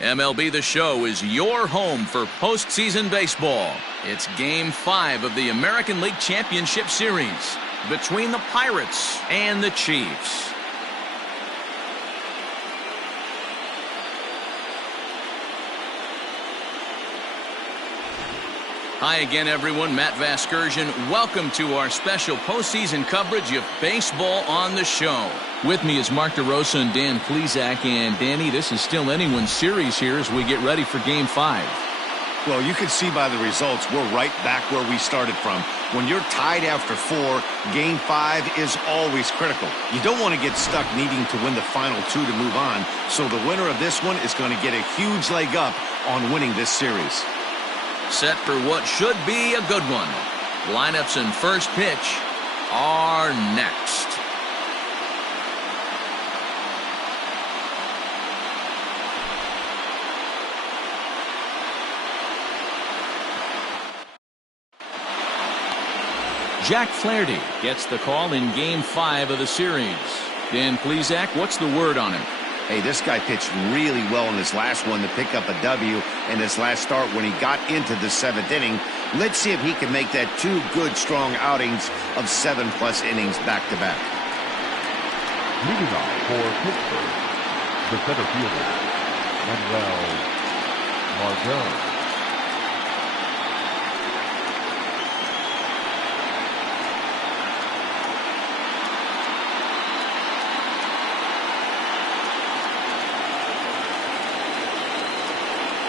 MLB The Show is your home for postseason baseball. It's Game 5 of the American League Championship Series between the Pirates and the Chiefs. Hi again, everyone. Matt Vasgersian. Welcome to our special postseason coverage of Baseball on the Show. With me is Mark DeRosa and Dan Plesac. And Danny, this is still anyone's series here as we get ready for Game 5. Well, you can see by the results we're right back where we started from. When you're tied after 4, Game 5 is always critical. You don't want to get stuck needing to win the final 2 to move on. So the winner of this one is going to get a huge leg up on winning this series. Set for what should be a good one. Lineups and first pitch are next. Jack Flaherty gets the call in Game 5 of the series. Dan Plesac, what's the word on him? Hey, this guy pitched really well in his last one to pick up a W in his last start when he got into the 7th inning. Let's see if he can make that 2 good, strong outings of 7+ innings back-to-back. Leading off for Pittsburgh, the center fielder, Manuel Margot.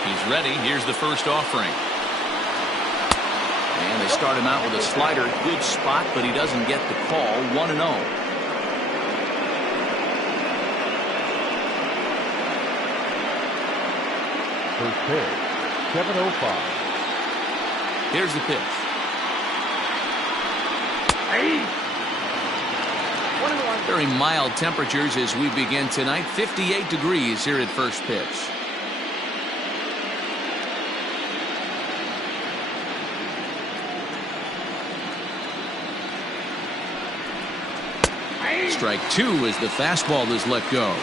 He's ready. Here's the first offering. And they start him out with a slider. Good spot, but he doesn't get the call. 1-0. First pitch, 7:05. Here's the pitch. Very mild temperatures as we begin tonight. 58 degrees here at first pitch. Strike 2 as the fastball is let go.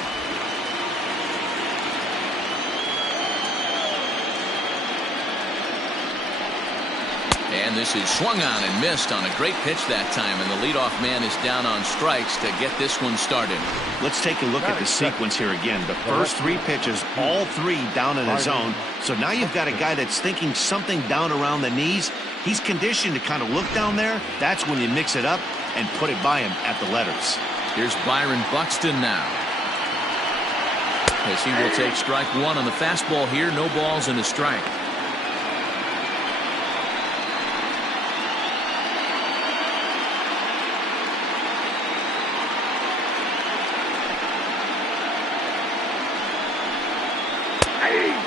And this is swung on and missed on a great pitch that time, and the leadoff man is down on strikes to get this one started. Let's take a look at the sequence here again. The first 3 pitches, all 3 down in the zone. So now you've got a guy that's thinking something down around the knees. He's conditioned to kind of look down there. That's when you mix it up and put it by him at the letters. Here's Byron Buxton now. As he will take strike 1 on the fastball here. No balls and a strike.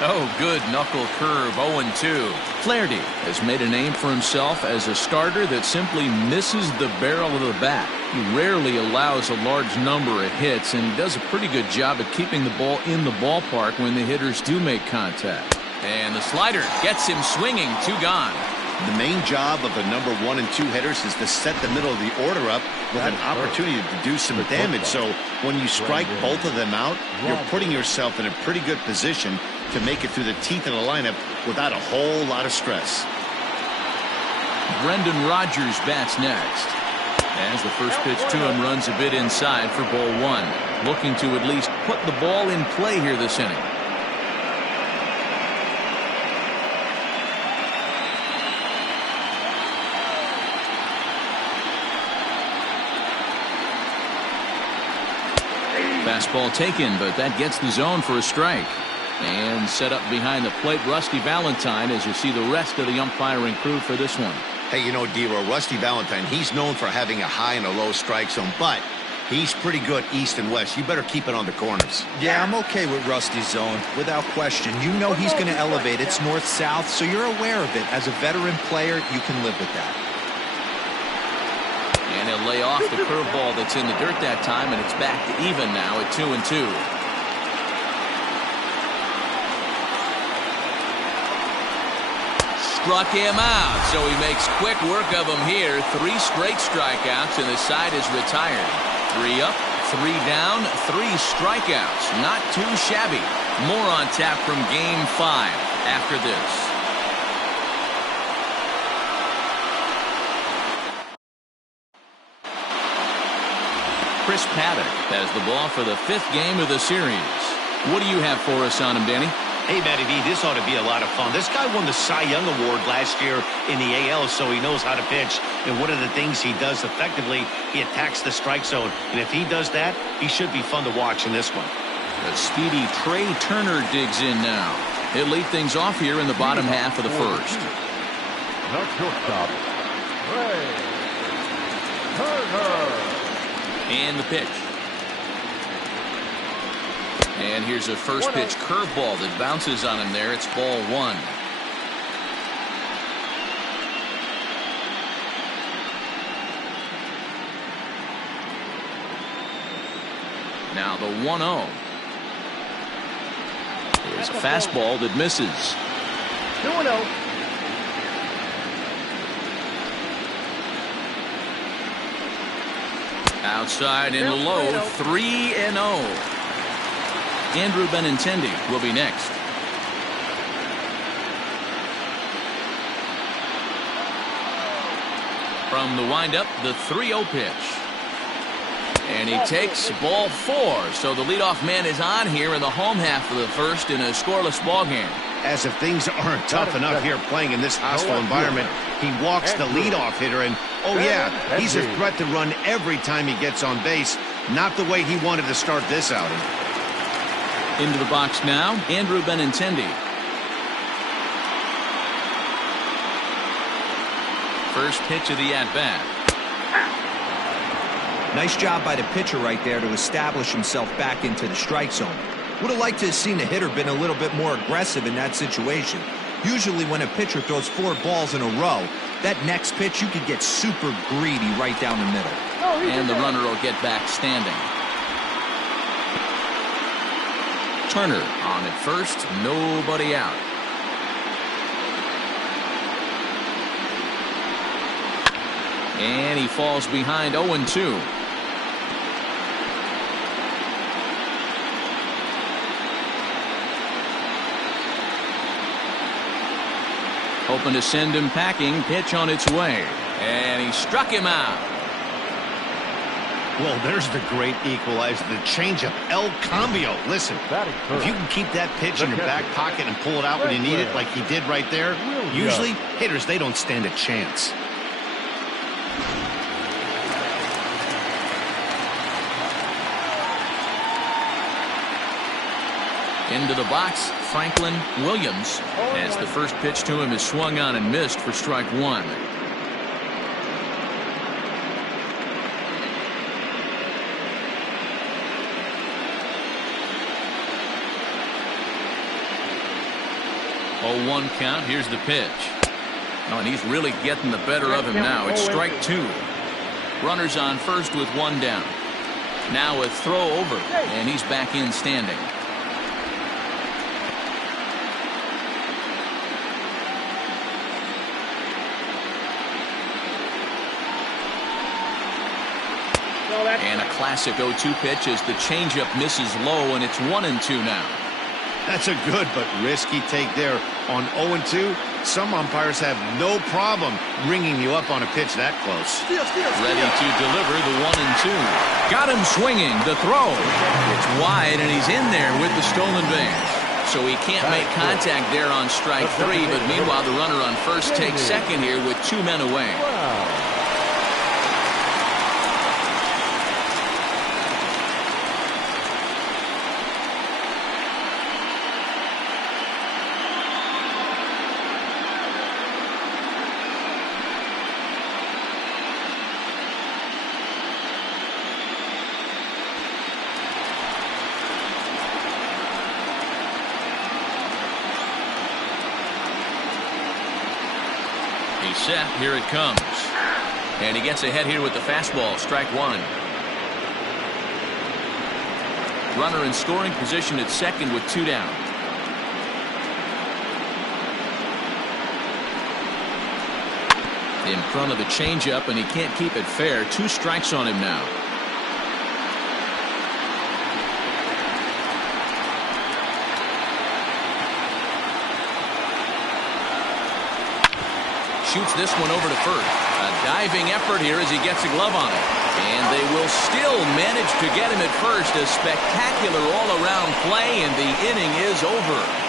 Oh, good knuckle curve. 0-2. Flaherty has made a name for himself as a starter that simply misses the barrel of the bat. He rarely allows a large number of hits, and he does a pretty good job at keeping the ball in the ballpark when the hitters do make contact. And the slider gets him swinging. 2 gone. The main job of the number 1 and 2 hitters is to set the middle of the order up with an opportunity to do some damage. So when you strike both of them out, you're putting yourself in a pretty good position to make it through the teeth of the lineup without a whole lot of stress. Brendan Rodgers bats next. As the first pitch to him runs a bit inside for ball 1. Looking to at least put the ball in play here this inning. Fastball taken, but that gets the zone for a strike. And set up behind the plate, Rusty Valentine, as you see the rest of the umpiring crew for this one. Hey, you know, D-Row, Rusty Valentine, he's known for having a high and a low strike zone, but he's pretty good east and west. You better keep it on the corners. Yeah, I'm okay with Rusty's zone, without question. You know he's going to elevate. It's north-south, so you're aware of it. As a veteran player, you can live with that. And he'll lay off the curveball that's in the dirt that time, and it's back to even now at 2-2. struck him out, so he makes quick work of him here. 3 straight strikeouts, and the side is retired. 3 up, 3 down, 3 strikeouts. Not too shabby. More on tap from Game 5 after this. Chris Paddock has the ball for the 5th game of the series. What do you have for us on him, Danny? Hey, Matty V, this ought to be a lot of fun. This guy won the Cy Young Award last year in the AL, so he knows how to pitch. And one of the things he does effectively, he attacks the strike zone. And if he does that, he should be fun to watch in this one. The speedy Trey Turner digs in now. He'll lead things off here in the bottom half of the first. Now shortstop, Trey Turner. And the pitch. And here's a first pitch curveball that bounces on him there. It's ball 1. Now the 1-0. Here's a fastball that misses. 2-0. Outside and low, 3-0. Andrew Benintendi will be next. From the windup, the 3-0 pitch. And he takes ball 4. So the leadoff man is on here in the home half of the first in a scoreless ball game. As if things aren't tough enough here playing in this hostile environment, he walks the leadoff hitter, and oh yeah, he's a threat to run every time he gets on base. Not the way he wanted to start this outing. Into the box now, Andrew Benintendi. First pitch of the at-bat. Nice job by the pitcher right there to establish himself back into the strike zone. Would have liked to have seen the hitter been a little bit more aggressive in that situation. Usually when a pitcher throws 4 balls in a row, that next pitch you could get super greedy right down the middle. And the runner will get back standing. Turner on at first, nobody out. And he falls behind 0-2. Hoping to send him packing. Pitch on its way. And he struck him out. Well, there's the great equalizer, the changeup, El Cambio. Listen, if you can keep that pitch in your back pocket and pull it out when you need it like he did right there, usually hitters, they don't stand a chance. Into the box, Franklin Williams, as the first pitch to him is swung on and missed for strike 1. Oh, 1 count. Here's the pitch. Oh, and he's really getting the better of him now. It's strike 2. Runners on first with 1 down. Now a throw over, and he's back in standing. And a classic 0-2 pitch as the changeup misses low, and it's 1-2 now. That's a good but risky take there. On 0-2, some umpires have no problem ringing you up on a pitch that close. Ready to deliver the 1-2. Got him swinging. The throw. It's wide, and he's in there with the stolen base. So he can't make contact there on strike 3, but meanwhile the runner on first takes second here with 2 men away. Set. Here it comes. And he gets ahead here with the fastball. Strike 1. Runner in scoring position at second with 2 down. In front of the changeup, and he can't keep it fair. 2 strikes on him now. Shoots this one over to first. A diving effort here as he gets a glove on it. And they will still manage to get him at first. A spectacular all-around play, and the inning is over.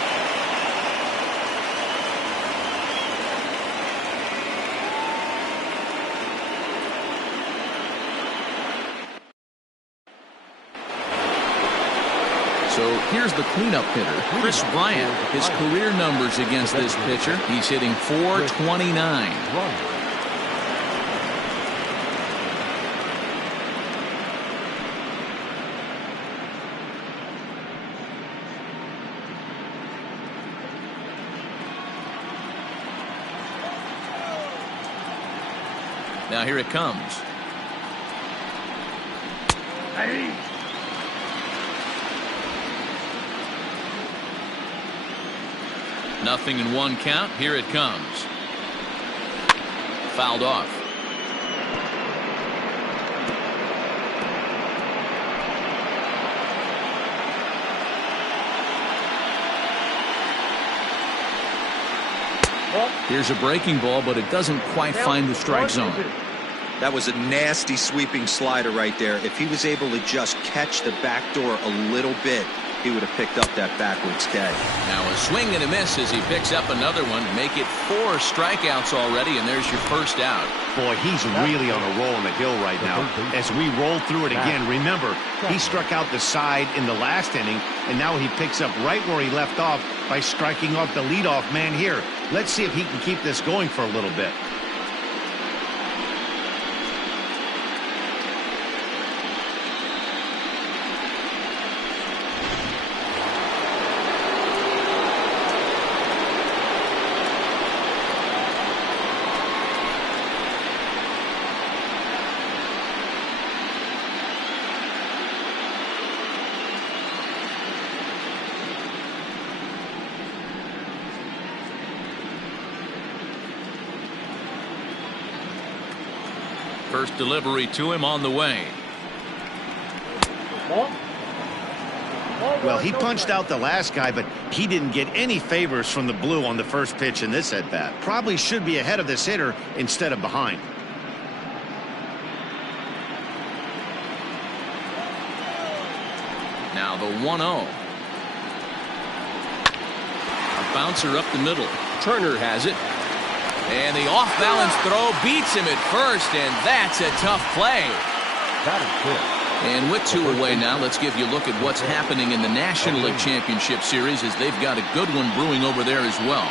So here's the cleanup hitter, Chris Bryant. His career numbers against this pitcher, he's hitting .429. Now here it comes. Nothing in 1 count. Here it comes. Fouled off. Here's a breaking ball, but it doesn't quite find the strike zone. That was a nasty sweeping slider right there. If he was able to just catch the back door a little bit, he would have picked up that backwards K. Now a swing and a miss as he picks up another one. Make it 4 strikeouts already, and there's your first out. Boy, he's really on a roll on the hill right now. As we roll through it again, remember, he struck out the side in the last inning, and now he picks up right where he left off by striking off the leadoff man here. Let's see if he can keep this going for a little bit. First delivery to him on the way. Well, he punched out the last guy, but he didn't get any favors from the blue on the first pitch in this at-bat. Probably should be ahead of this hitter instead of behind. Now the 1-0. A bouncer up the middle. Turner has it. And the off-balance throw beats him at first, and that's a tough play. And with 2 away now, let's give you a look at what's happening in the National League Championship Series, as they've got a good one brewing over there as well.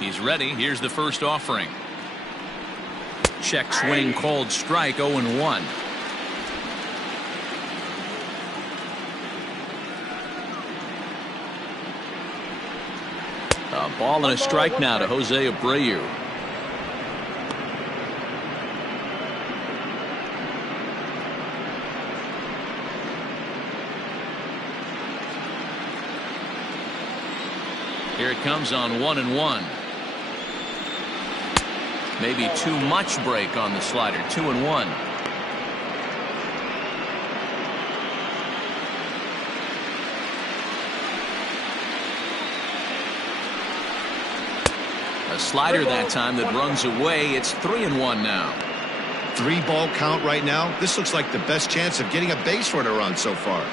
He's ready. Here's the first offering. Check swing called strike. 0-1. A ball and a strike now to Jose Abreu. Here it comes on 1-1. Maybe too much break on the slider. 2-1. A slider that time that runs away. It's 3-1 now. 3-ball count right now. This looks like the best chance of getting a base runner on so far.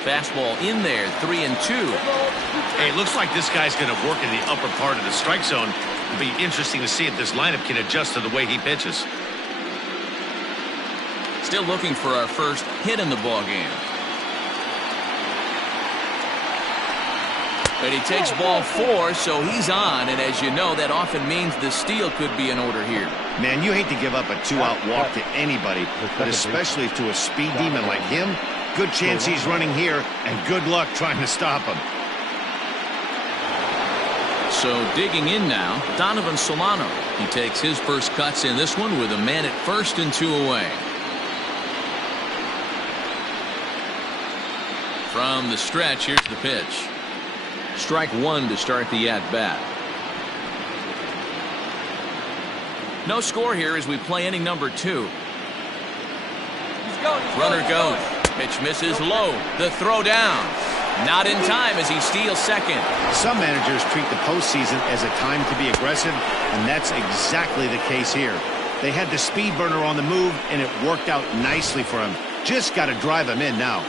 Fastball in there. 3-2. Hey, looks like this guy's going to work in the upper part of the strike zone. It'll be interesting to see if this lineup can adjust to the way he pitches. Still looking for our first hit in the ball game. But he takes ball 4, so he's on. And as you know, that often means the steal could be in order here. Man, you hate to give up a 2-out walk to anybody, but especially to a speed demon like him. Good chance he's running here, and good luck trying to stop him. So digging in now, Donovan Solano. He takes his first cuts in this one with a man at first and 2 away. From the stretch, here's the pitch. Strike 1 to start the at-bat. No score here as we play inning number 2. Runner goes. Pitch misses low. The throw down. Not in time as he steals second. Some managers treat the postseason as a time to be aggressive, and that's exactly the case here. They had the speed burner on the move, and it worked out nicely for him. Just got to drive him in now.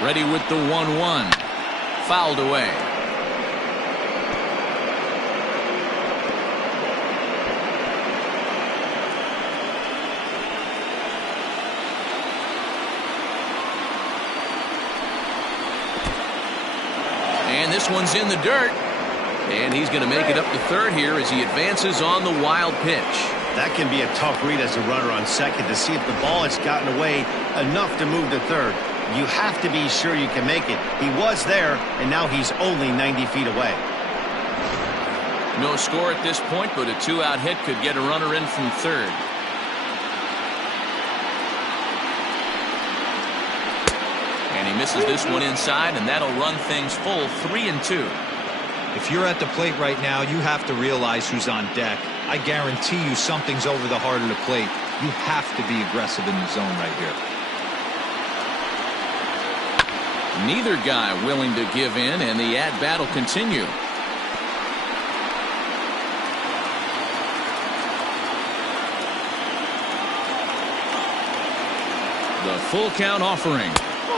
Ready with the 1-1. Fouled away. And this one's in the dirt. And he's going to make it up to third here as he advances on the wild pitch. That can be a tough read as a runner on second to see if the ball has gotten away enough to move to third. You have to be sure you can make it. He was there, and now he's only 90 feet away. No score at this point, but a 2-out hit could get a runner in from third. And he misses this one inside, and that'll run things full 3-2. If you're at the plate right now, you have to realize who's on deck. I guarantee you something's over the heart of the plate. You have to be aggressive in the zone right here. Neither guy willing to give in, and the at-bat will continue. The full count offering.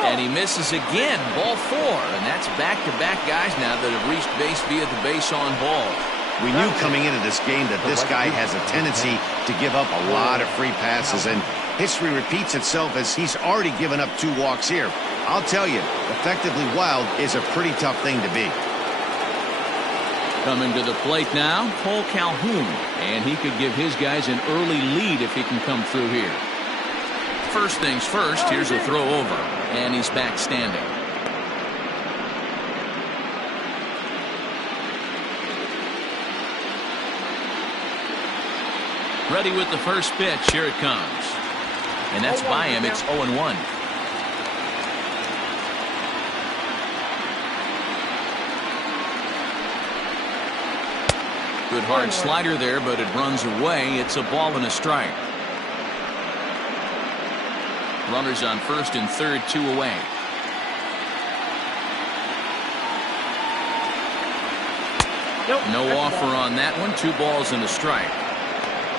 And he misses again. Ball 4. And that's back-to-back guys now that have reached base via the base on ball. We knew coming into this game that this guy has a tendency to give up a lot of free passes, and history repeats itself as he's already given up 2 walks here. I'll tell you, effectively wild is a pretty tough thing to be. Coming to the plate now, Cole Calhoun. And he could give his guys an early lead if he can come through here. First things first, here's a throw over. And he's back standing. Ready with the first pitch. Here it comes. And that's by him. It's 0-1. Good hard slider there, but it runs away. It's a ball and a strike. Runners on first and third, 2 away. No offer on that one. 2 balls and a strike.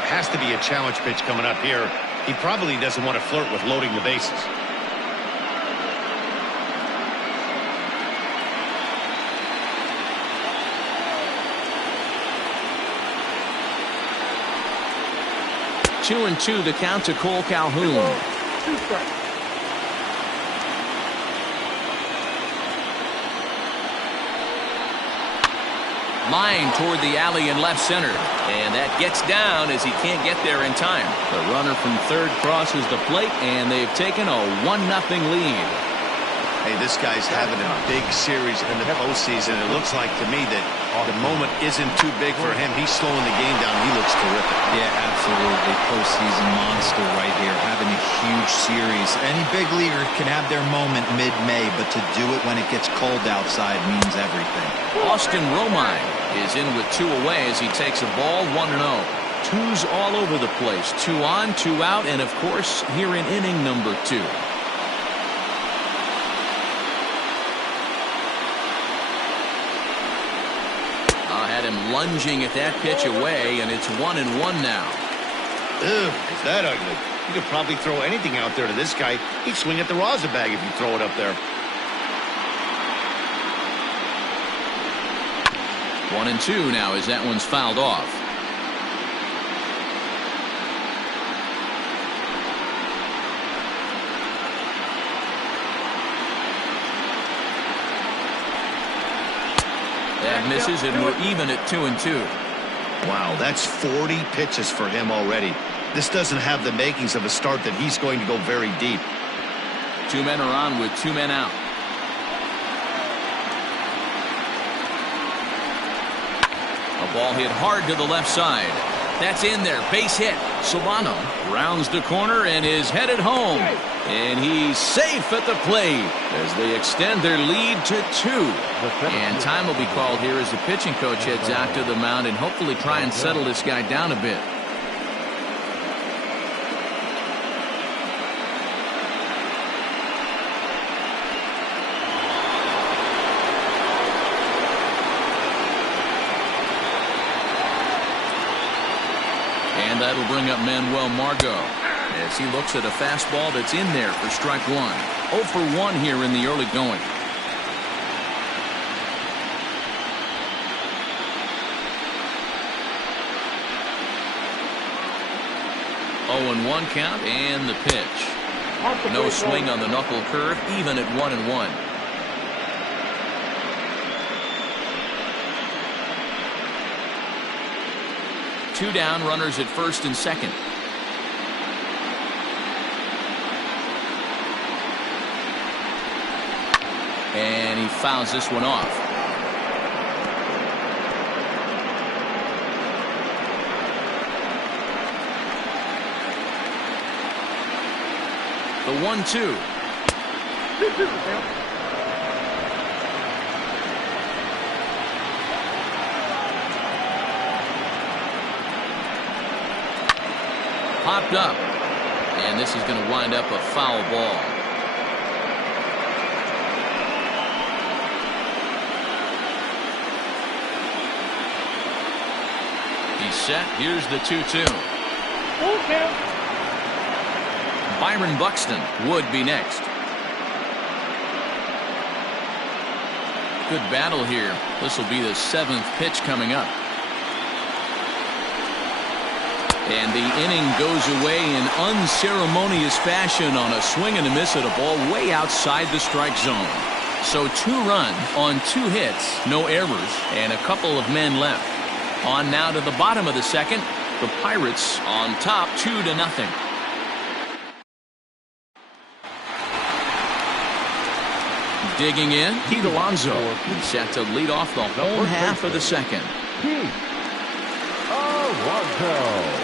Has to be a challenge pitch coming up here. He probably doesn't want to flirt with loading the bases. Two and 2 the count to Cole Calhoun. 2 strikes. Line toward the alley in left center. And that gets down as he can't get there in time. The runner from third crosses the plate, and they've taken a 1-0 lead. Hey, this guy's having a big series in the postseason. It looks like to me that the moment isn't too big for him. He's slowing the game down. He looks terrific. Yeah, absolutely. Postseason monster right here, having a huge series. Any big leaguer can have their moment mid-May, but to do it when it gets cold outside means everything. Austin Romine is in with 2 away as he takes a ball 1-0. 2s all over the place. 2 on, 2 out, and of course here in inning number 2. Had him lunging at that pitch away, and it's 1-1 now. Ugh, is that ugly? You could probably throw anything out there to this guy. He'd swing at the rosin bag if you throw it up there. 1-2 now as that one's fouled off. That misses, and we're even at 2-2. Wow, that's 40 pitches for him already. This doesn't have the makings of a start that he's going to go very deep. 2 men are on with 2 men out. A ball hit hard to the left side. That's in there. Base hit. Solano rounds the corner and is headed home. And he's safe at the plate as they extend their lead to 2. And time will be called here as the pitching coach heads out to the mound and hopefully try and settle this guy down a bit. And that'll bring up Manuel Margot as he looks at a fastball that's in there for strike 1. 0 for 1 here in the early going. Oh, and 1 count, and the pitch. No swing on the knuckle curve, even at 1-1. Two down, runners at first and second. And he fouls this one off. The 1-2. Popped up, and this is going to wind up a foul ball. He's set. Here's the 2-2. Byron Buxton would be next. Good battle here. This will be the 7th pitch coming up. And the inning goes away in unceremonious fashion on a swing and a miss at a ball way outside the strike zone. So 2 runs on 2 hits, no errors, and a couple of men left. On now to the bottom of the second. The Pirates on top 2-0. Digging in, Pete Alonso. He's set to lead off the home half of the second. Pete Alonso.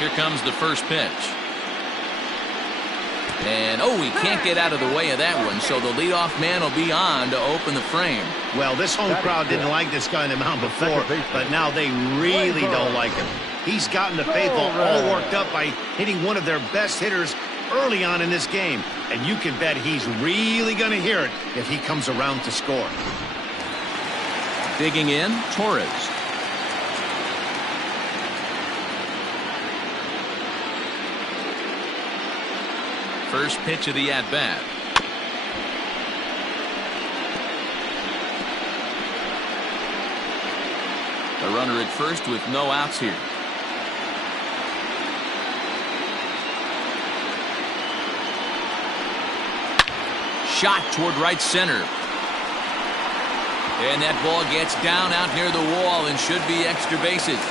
Here comes the first pitch. And, oh, he can't get out of the way of that one, so the leadoff man will be on to open the frame. Well, this home crowd didn't like this guy on the mound before, but now they really don't like him. He's gotten the faithful all worked up by hitting one of their best hitters early on in this game, and you can bet he's really going to hear it if he comes around to score. Digging in, Torres. First pitch of the at-bat. A runner at first with no outs here. Shot toward right center. And that ball gets down out near the wall and should be extra bases.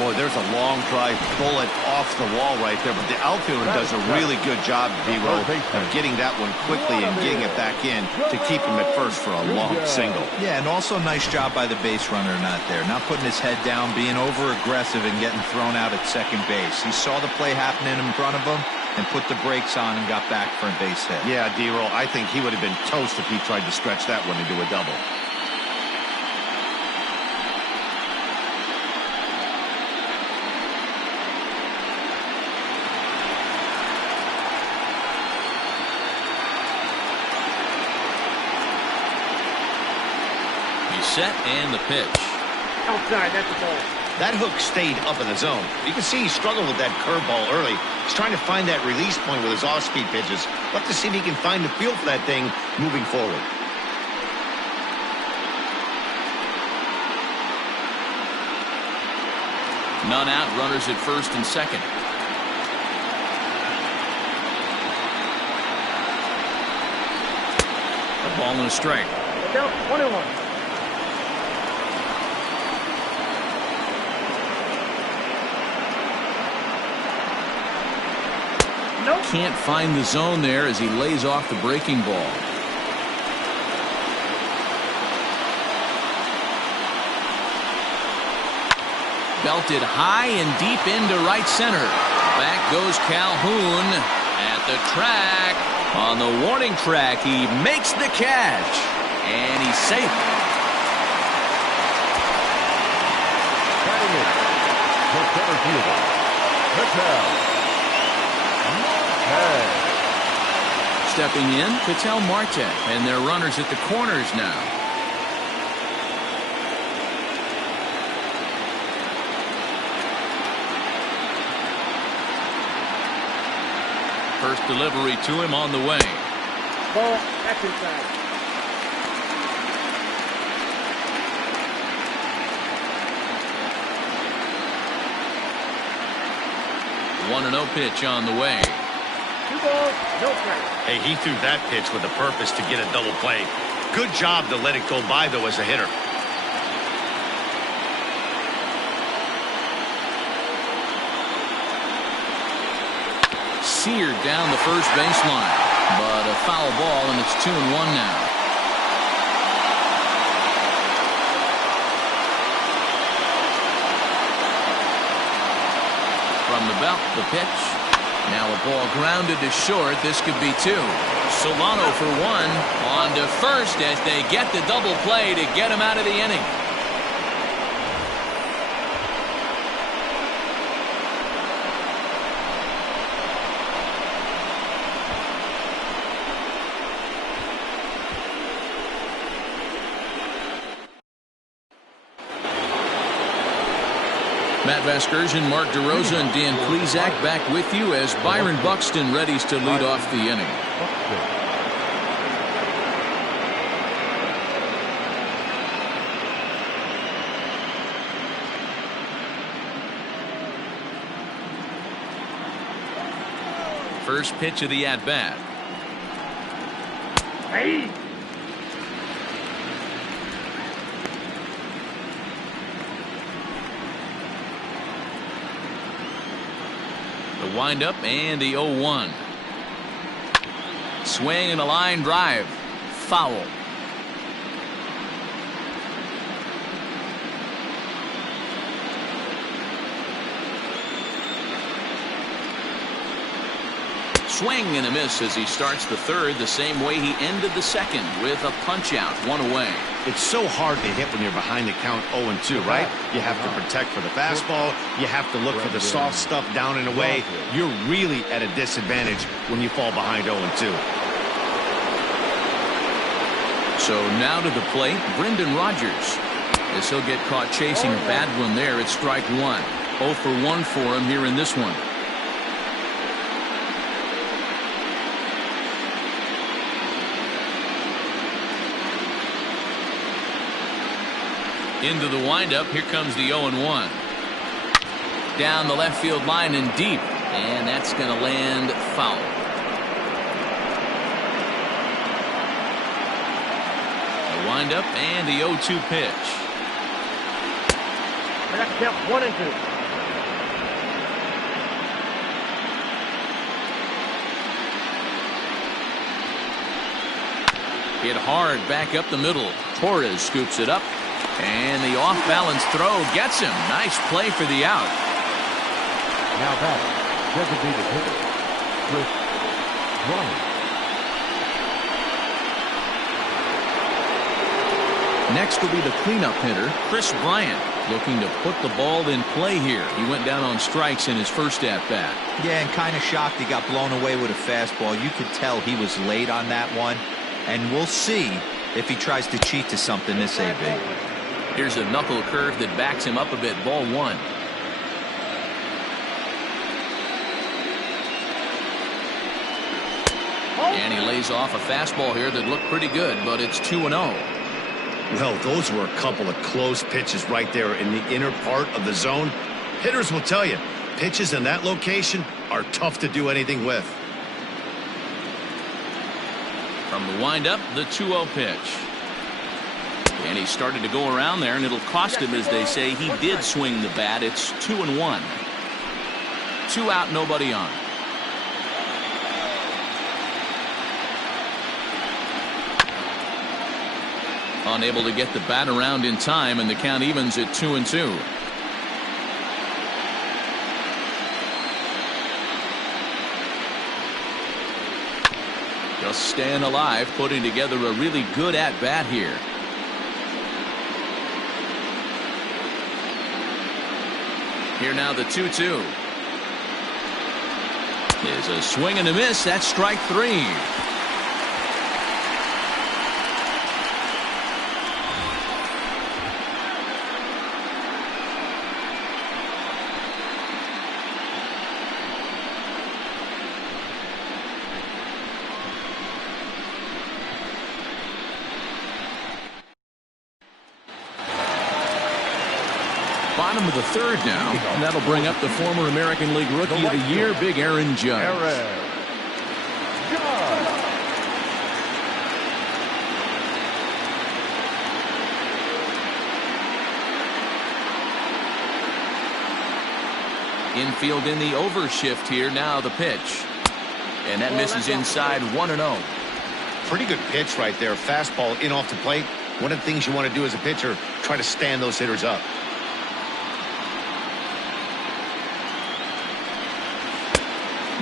Boy, there's a long drive bullet off the wall right there, but the outfielder does a really good job, D-Roll, of getting that one quickly and getting it back in to keep him at first for a long single. Yeah, and also nice job by the base runner not there, not putting his head down, being over-aggressive and getting thrown out at second base. He saw the play happening in front of him and put the brakes on and got back for a base hit. Yeah, D-Roll, I think he would have been toast if he tried to stretch that one into a double. Set and the pitch. Outside, that's a ball. That hook stayed up in the zone. You can see he struggled with that curveball early. He's trying to find that release point with his off-speed pitches. We'll have to see if he can find the feel for that thing moving forward. None out, runners at first and second. Ball and a strike. Count 1-1. Nope. Can't find the zone there as he lays off the breaking ball. Belted high and deep into right center. Back goes Calhoun at the track. On the warning track, he makes the catch. And he's safe. Batting it, the center fielder, Rrpl. Stepping in, Ketel Marte, and their runners at the corners now. First delivery to him on the way. Ball, that's inside. One and 0 pitch on the way. 2 balls, no strikes. Hey, he threw that pitch with a purpose to get a double play. Good job to let it go by, though, as a hitter. Seared down the first baseline, but a foul ball, and it's 2-1 now. From the belt, the pitch. Now a ball grounded to short. This could be 2. Solano for 1. On to first as they get the double play to get him out of the inning. Matt Vasgersian, Mark DeRosa, and Dan Plesac back with you as Byron Buxton readies to lead off the inning. First pitch of the at-bat. Hey! The windup and the 0-1. Swing and a line drive. Foul. Swing and a miss as he starts the third the same way he ended the second with a punch out, 1 away. It's so hard to hit when you're behind the count 0-2, right? You have to protect for the fastball. You have to look for the soft stuff down and away. You're really at a disadvantage when you fall behind 0-2. So now to the plate, Brendan Rodgers. As he'll get caught chasing a bad one there, it's strike 1. 0 for 1 for him here in this one. Into the windup. Here comes the 0-1. Down the left field line and deep. And that's going to land foul. The windup and the 0-2 pitch. I got to count 1 and 2. Hit hard back up the middle. Torres scoops it up. And the off-balance throw gets him. Nice play for the out. Now batting, designated hitter, Chris Bryant. Next will be the cleanup hitter, Chris Bryant, looking to put the ball in play here. He went down on strikes in his first at-bat. Yeah, and kind of shocked he got blown away with a fastball. You could tell he was late on that one. And we'll see if he tries to cheat to something this AB. Here's a knuckle curve that backs him up a bit. Ball 1. And he lays off a fastball here that looked pretty good, but it's 2-0. Well, those were a couple of close pitches right there in the inner part of the zone. Hitters will tell you, pitches in that location are tough to do anything with. From the windup, the 2-0 pitch. And he started to go around there, and it'll cost him, as they say. He did swing the bat. It's 2-1. 2 out, nobody on. Unable to get the bat around in time, and the count evens at 2-2. Just staying alive, putting together a really good at-bat here. Here now the 2-2. Is a swing and a miss. That's strike 3. Bottom of the third now. And that'll bring up the former American League Rookie of the Year, Big Aaron Judge. Infield in the over shift here. Now the pitch. And that misses inside 1-0. Pretty good pitch right there. Fastball in off the plate. One of the things you want to do as a pitcher, try to stand those hitters up.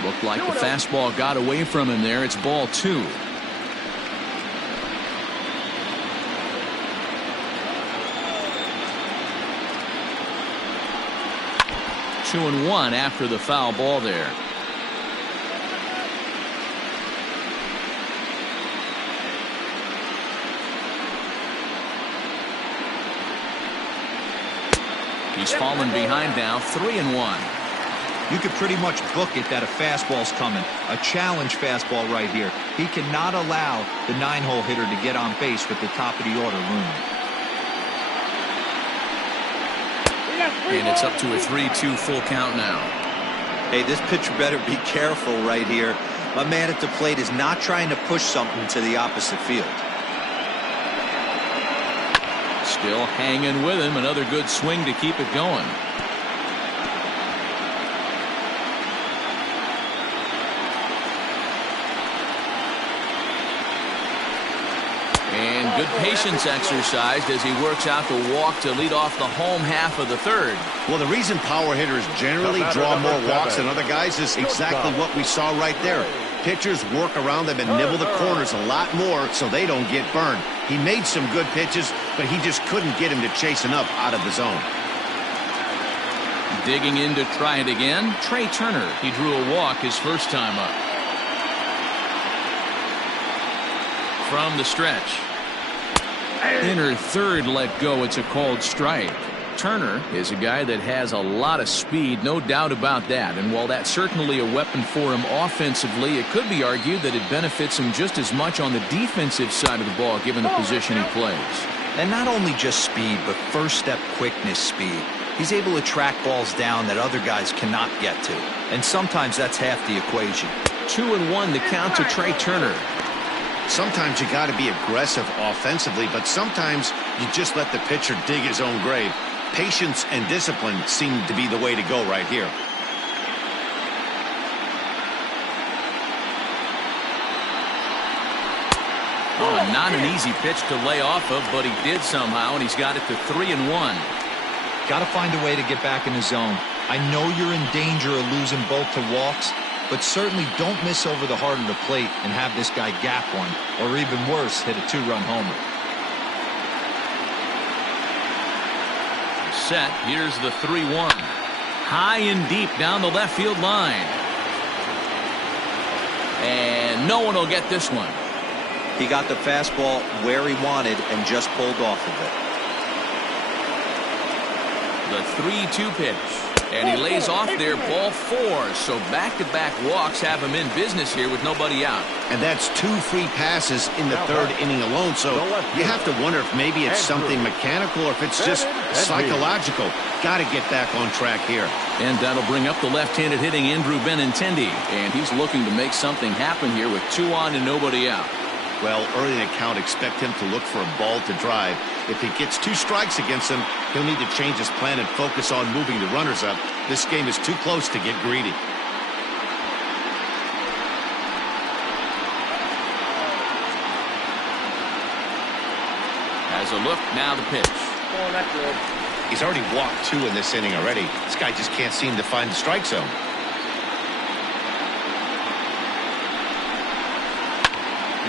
Looked like the fastball got away from him there. It's ball 2. Two and 1 after the foul ball there. He's fallen behind now. 3-1. You could pretty much book it that a fastball's coming. A challenge fastball right here. He cannot allow the 9-hole hitter to get on base with the top of the order looming. And it's up to a 3-2 full count now. Hey, this pitcher better be careful right here. My man at the plate is not trying to push something to the opposite field. Still hanging with him. Another good swing to keep it going. And good patience exercised as he works out the walk to lead off the home half of the third. Well, the reason power hitters generally draw more walks than other guys is exactly what we saw right there. Pitchers work around them and nibble the corners a lot more so they don't get burned. He made some good pitches, but he just couldn't get him to chase enough out of the zone. Digging in to try it again, Trey Turner. He drew a walk his first time up. From the stretch. Inner third let go. It's a called strike. Turner is a guy that has a lot of speed, no doubt about that. And while that's certainly a weapon for him offensively, it could be argued that it benefits him just as much on the defensive side of the ball, given the position he plays. And not only just speed, but first step quickness speed. He's able to track balls down that other guys cannot get to. And sometimes that's half the equation. 2-1 the count to Trey Turner. Sometimes you got to be aggressive offensively, but sometimes you just let the pitcher dig his own grave. Patience and discipline seem to be the way to go right here. Oh, not an easy pitch to lay off of, but he did somehow, and he's got it to 3-1. Got to find a way to get back in the zone. I know you're in danger of losing both to walks, but certainly don't miss over the heart of the plate and have this guy gap one, or even worse, hit a 2-run homer. Set. Here's the 3-1. High and deep down the left field line. And no one will get this one. He got the fastball where he wanted and just pulled off of it. The 3-2 pitch. And he lays off there, ball 4. So back-to-back walks have him in business here with nobody out. And that's 2 free passes in the third inning alone. So you have to wonder if maybe it's something mechanical or if it's just psychological. Got to get back on track here. And that'll bring up the left-handed hitting Andrew Benintendi. And he's looking to make something happen here with 2 on and nobody out. Well, early in the count, expect him to look for a ball to drive. If he gets 2 strikes against him, he'll need to change his plan and focus on moving the runners up. This game is too close to get greedy. Has a look, now the pitch. Oh, that's good. He's already walked 2 in this inning already. This guy just can't seem to find the strike zone.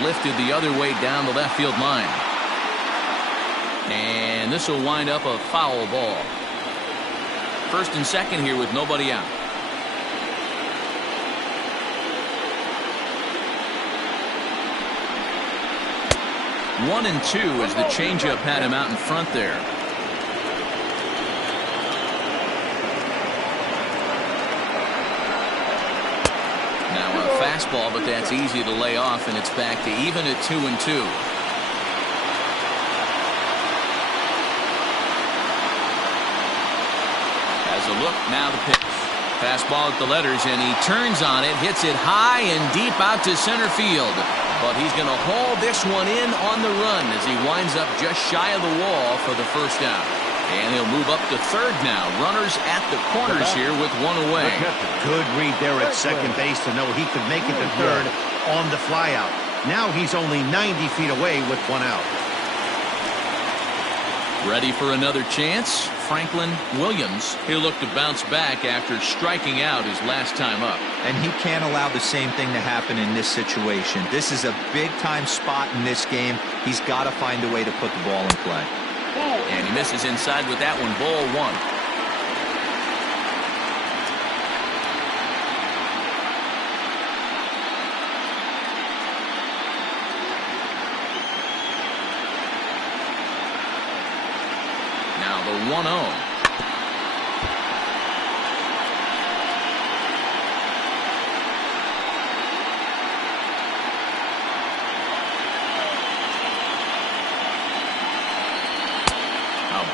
Lifted the other way down the left field line. And this will wind up a foul ball. First and second here with nobody out. One and two as the changeup had him out in front there. Now a fastball, but that's easy to lay off, and it's back to even at 2-2. Has a look, now the pitch. Fastball at the letters, and he turns on it, hits it high and deep out to center field. But he's going to haul this one in on the run as he winds up just shy of the wall for the first out. And he'll move up to third now. Runners at the corners here with one away. Good read there at second base to know he could make it to third on the flyout. Now he's only 90 feet away with one out. Ready for another chance? Franklin Williams. He'll look to bounce back after striking out his last time up. And he can't allow the same thing to happen in this situation. This is a big-time spot in this game. He's got to find a way to put the ball in play. And he misses inside with that one. Ball one. Now the 1-0.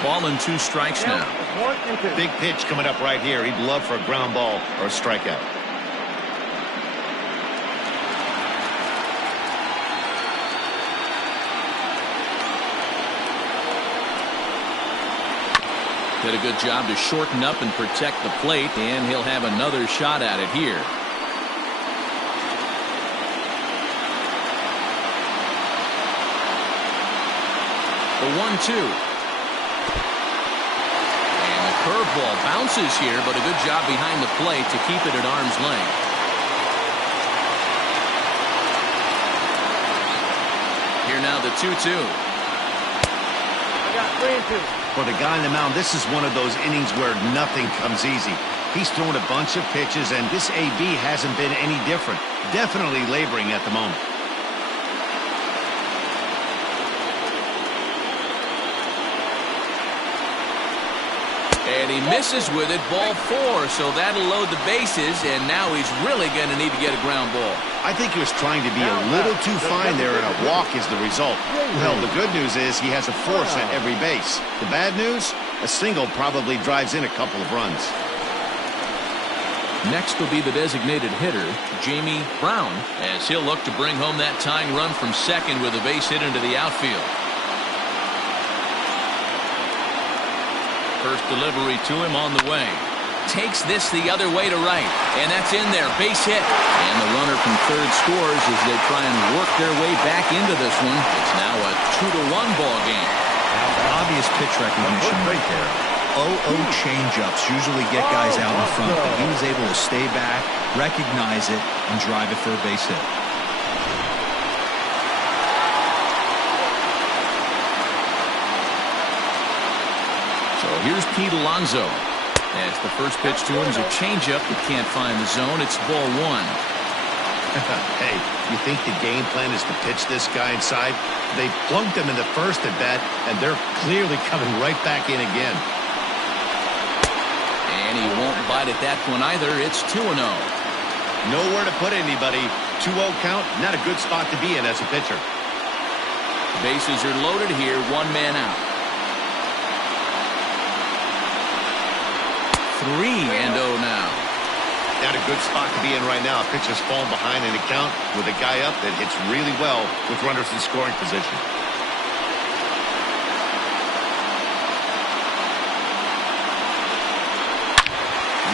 Ball and 2 strikes now. Big pitch coming up right here. He'd love for a ground ball or a strikeout. Did a good job to shorten up and protect the plate, and he'll have another shot at it here. The 1-2. Curveball bounces here, but a good job behind the plate to keep it at arm's length. Here now the 2-2. I got 3-2. For the guy on the mound, this is one of those innings where nothing comes easy. He's thrown a bunch of pitches, and this AB hasn't been any different. Definitely laboring at the moment. And he misses with it, ball 4, so that'll load the bases, and now he's really going to need to get a ground ball. I think he was trying to be a little too fine there, and a walk is the result. Well, the good news is he has a force at every base. The bad news? A single probably drives in a couple of runs. Next will be the designated hitter, Jamie Brown, as he'll look to bring home that tying run from second with a base hit into the outfield. First delivery to him on the way. Takes this the other way to right. And that's in there. Base hit. And the runner from third scores as they try and work their way back into this one. It's now a 2-1 ball game. Obvious pitch recognition right there. 0-0 changeups usually get guys out in front, but he was able to stay back, recognize it, and drive it for a base hit. Here's Pete Alonso. As the first pitch to him is a changeup that can't find the zone. It's ball 1. Hey, you think the game plan is to pitch this guy inside? They plunked him in the first at bat, and they're clearly coming right back in again. And he won't bite at that one either. It's 2-0. Nowhere to put anybody. 2-0 count, not a good spot to be in as a pitcher. Bases are loaded here. 1 man out. 3-0 now. Not a good spot to be in right now. A pitcher's falling behind in the count with a guy up that hits really well with runners in scoring position.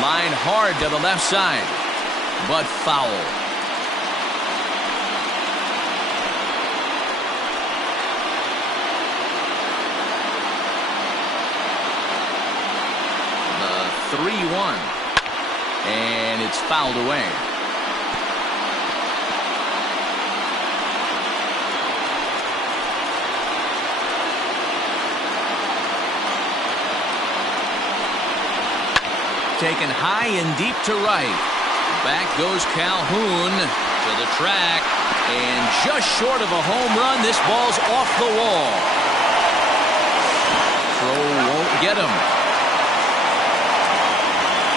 Line hard to the left side, but foul. The 3-1, and it's fouled away. Taken high and deep to right. Back goes Calhoun to the track, and just short of a home run, this ball's off the wall. Throw won't get him.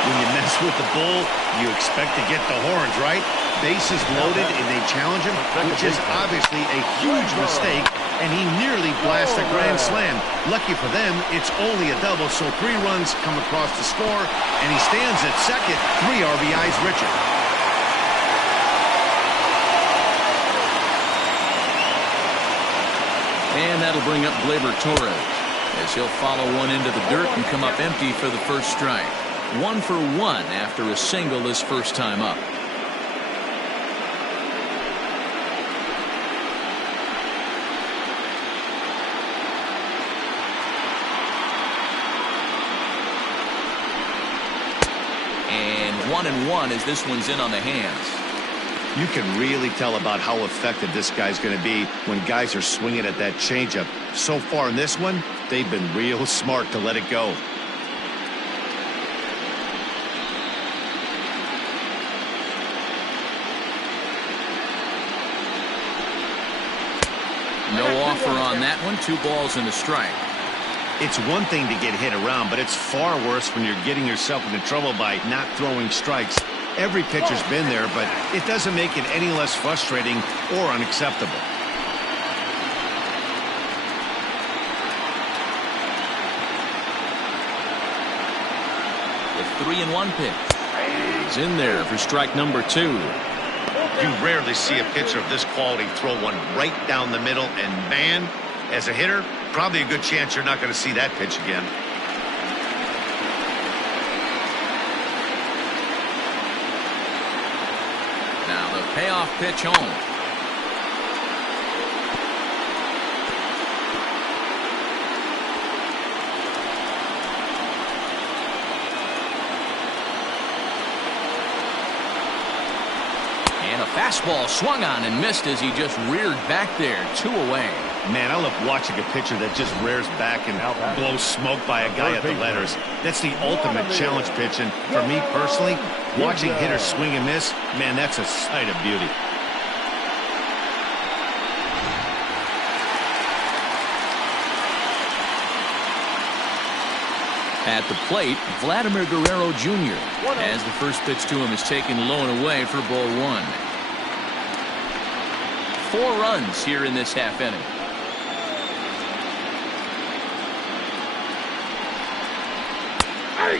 When you mess with the bull, you expect to get the horns, right? Bases loaded and they challenge him, which is obviously a huge mistake, and he nearly blasts a grand slam. Lucky for them, it's only a double, so 3 runs come across the score, and he stands at second, 3 RBIs richer. And that'll bring up Gleyber Torres, as he'll follow one into the dirt and come up empty for the first strike. 1 for 1 after a single his first time up. And 1-1 as this one's in on the hands. You can really tell about how effective this guy's going to be when guys are swinging at that changeup. So far in this one, they've been real smart to let it go. No offer on that one. 2 balls and a strike. It's one thing to get hit around, but it's far worse when you're getting yourself into trouble by not throwing strikes. Every pitcher's been there, but it doesn't make it any less frustrating or unacceptable. The 3-1 pitch. He's in there for strike number 2. You rarely see a pitcher of this quality throw one right down the middle, and man, as a hitter, probably a good chance you're not going to see that pitch again. Now the payoff pitch home. And a fastball swung on and missed as he just reared back there. 2 away. Man, I love watching a pitcher that just rears back and blows smoke by a guy at the letters. That's the ultimate challenge pitch, and for me personally, watching hitters swing and miss, man, that's a sight of beauty. At the plate, Vladimir Guerrero Jr. as the first pitch to him is taken low and away for ball 1. 4 runs here in this half inning.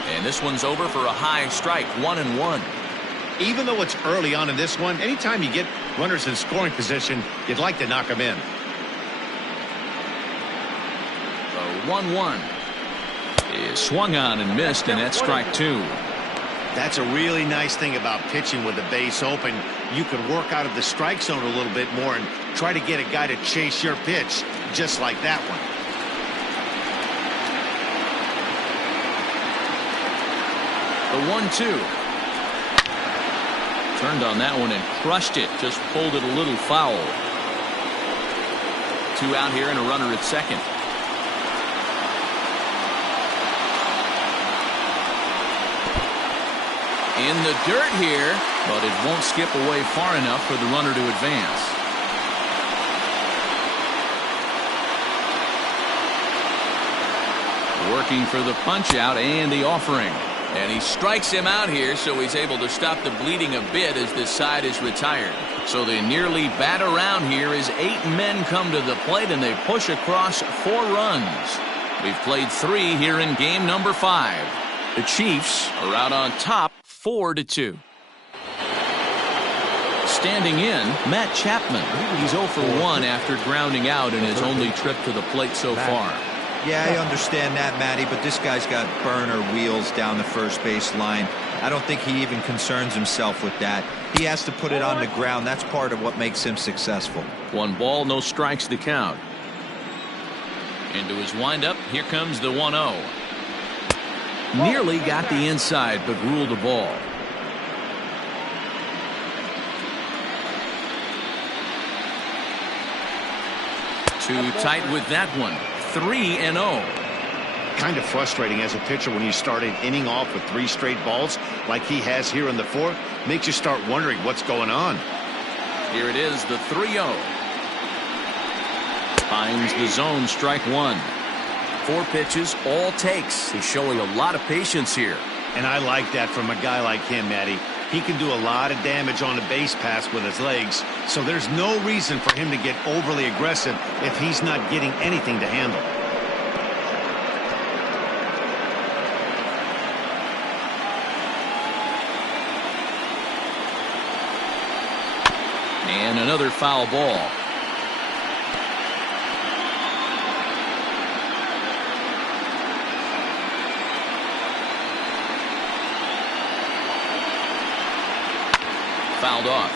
And this one's over for a high strike. 1-1. Even though it's early on in this one, anytime you get runners in scoring position, you'd like to knock them in. The 1-1 is swung on and missed, and that's strike 2. That's a really nice thing about pitching with the base open. You can work out of the strike zone a little bit more and try to get a guy to chase your pitch, just like that one. The 1-2. Turned on that one and crushed it. Just pulled it a little foul. 2 out here and a runner at second. In the dirt here, but it won't skip away far enough for the runner to advance. Working for the punch out and the offering. And he strikes him out here, so he's able to stop the bleeding a bit as this side is retired. So they nearly bat around here as 8 men come to the plate and they push across 4 runs. We've played 3 here in game number 5. The Chiefs are out on top 4-2. Standing in, Matt Chapman. He's 0 for 1 after grounding out in his only trip to the plate so far. Yeah, I understand that, Matty, but this guy's got burner wheels down the first base line. I don't think he even concerns himself with that. He has to put it on the ground. That's part of what makes him successful. 1 ball, no strikes to count. Into his windup, here comes the 1-0. Nearly got the inside, but ruled a ball. Too tight with that one. 3-0. Kind of frustrating as a pitcher when you start an inning off with 3 straight balls like he has here in the 4th. Makes you start wondering what's going on. Here it is, the 3-0. Finds the zone, strike 1. 4 pitches, all takes. He's showing a lot of patience here. And I like that from a guy like him, Matty. He can do a lot of damage on a base pass with his legs, so there's no reason for him to get overly aggressive if he's not getting anything to handle. And another foul ball. Fouled off.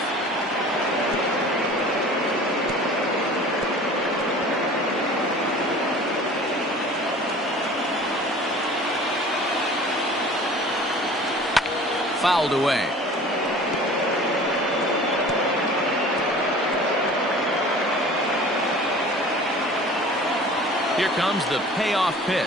Fouled away. Here comes the payoff pitch.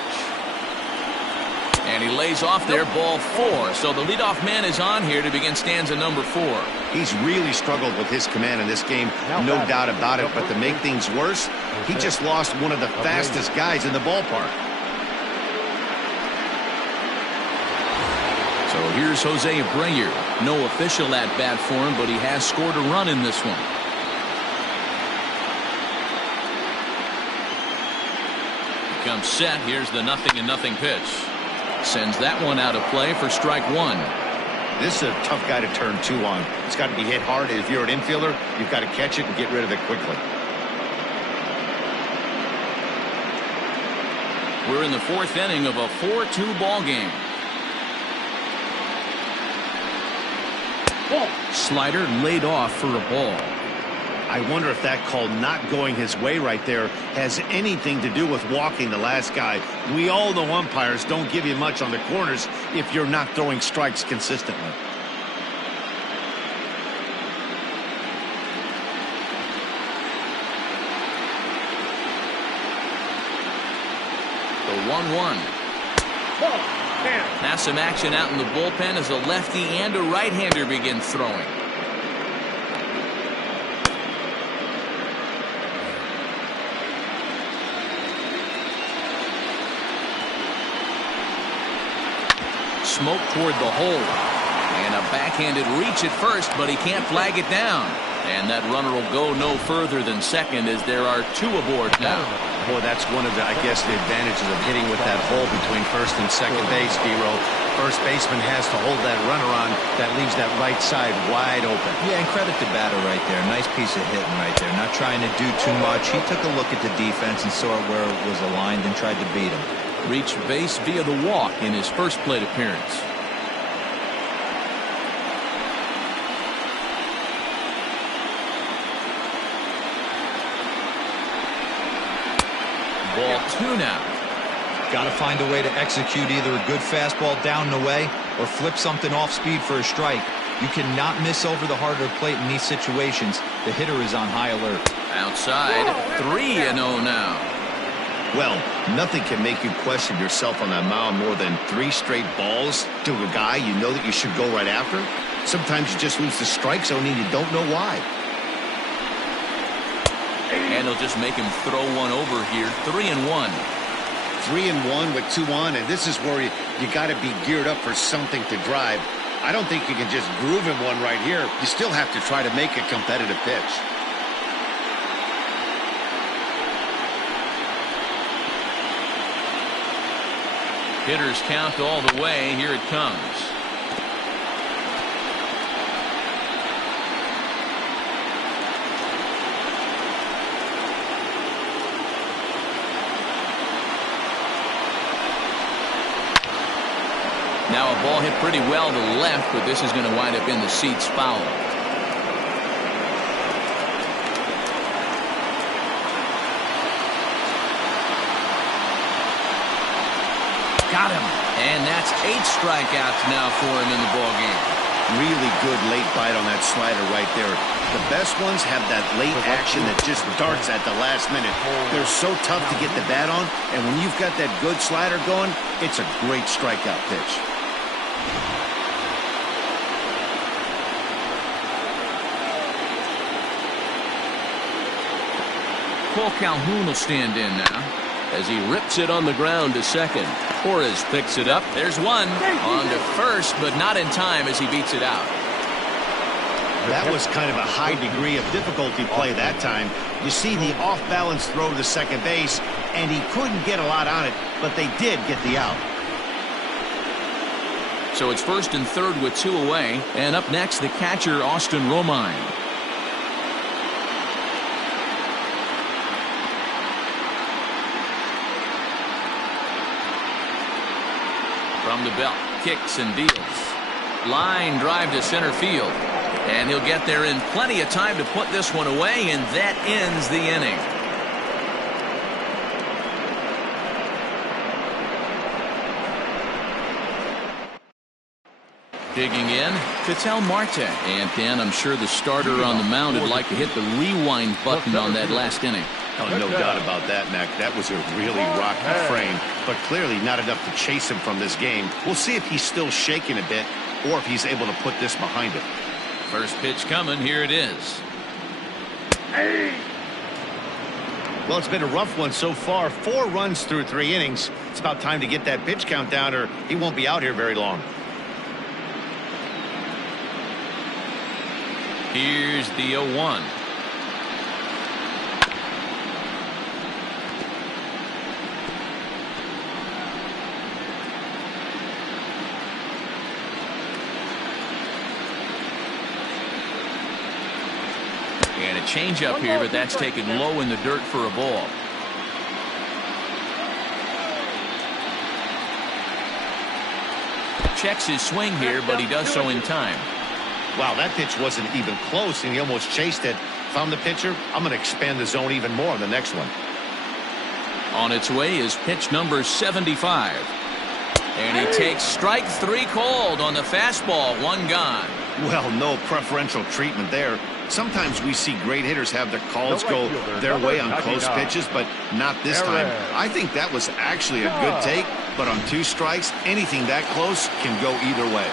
And he lays off there, ball 4. So the leadoff man is on here to begin stanza number 4. He's really struggled with his command in this game, no doubt about it. But to make things worse, he just lost one of the fastest guys in the ballpark. So here's Jose Abreu. No official at-bat for him, but he has scored a run in this one. He comes set. Here's the 0-0 pitch. Sends that one out of play for strike 1. This is a tough guy to turn 2 on. It's got to be hit hard. If you're an infielder, you've got to catch it and get rid of it quickly. We're in the 4th inning of a 4-2 ball game. Slider laid off for a ball. I wonder if that call not going his way right there has anything to do with walking the last guy. We all know umpires don't give you much on the corners if you're not throwing strikes consistently. The 1-1. Now some action out in the bullpen as a lefty and a right-hander begin throwing. Smoke toward the hole. And a backhanded reach at first, but he can't flag it down. And that runner will go no further than second as there are 2 aboard now. Boy, that's one of the, I guess, the advantages of hitting with that hole between first and second base, D-Row. First baseman has to hold that runner on. That leaves that right side wide open. Yeah, and credit to batter right there. Nice piece of hitting right there. Not trying to do too much. He took a look at the defense and saw where it was aligned and tried to beat him. Reached base via the walk in his first plate appearance. Ball 2 now. Got to find a way to execute either a good fastball down and away or flip something off speed for a strike. You cannot miss over the heart of the plate in these situations. The hitter is on high alert. Outside, 3-0 now. Well, nothing can make you question yourself on that mound more than 3 straight balls to a guy you know that you should go right after. Sometimes you just lose the strike zone and you don't know why. And he'll just make him throw one over here. 3-1. 3-1 with 2 on, and this is where you got to be geared up for something to drive. I don't think you can just groove him one right here. You still have to try to make a competitive pitch. Hitters count all the way. Here it comes. Now a ball hit pretty well to the left, but this is going to wind up in the seats foul. Got him. And that's 8 strikeouts now for him in the ballgame. Really good late bite on that slider right there. The best ones have that late action that just darts at the last minute. They're so tough to get the bat on, and when you've got that good slider going, it's a great strikeout pitch. Cole Calhoun will stand in now as he rips it on the ground to second. Torres picks it up. There's one on to first, but not in time as he beats it out. That was kind of a high degree of difficulty play that time. You see the off-balance throw to second base, and he couldn't get a lot on it, but they did get the out. So it's first and third with 2 away, and up next the catcher Austin Romine. From the belt, kicks and deals. Line drive to center field. And he'll get there in plenty of time to put this one away, and that ends the inning. Digging in, Ketel Marte. And Dan, I'm sure the starter on the mound would like to hit the rewind button on that last inning. Oh, no doubt about that, Mac. That was a really rocky frame, but clearly not enough to chase him from this game. We'll see if he's still shaking a bit or if he's able to put this behind him. First pitch coming. Here it is. Well, it's been a rough one so far. 4 runs through 3 innings. It's about time to get that pitch count down or he won't be out here very long. Here's the 0-1. And a changeup here, but that's taken low in the dirt for a ball. Checks his swing here, but he does so in time. Wow, that pitch wasn't even close, and he almost chased it. If I'm the pitcher, I'm going to expand the zone even more on the next one. On its way is pitch number 75. And he takes strike 3 called on the fastball. 1 gone. Well, no preferential treatment there. Sometimes we see great hitters have their calls go their way on close pitches, but not this time. I think that was actually a good take, but on 2 strikes, anything that close can go either way.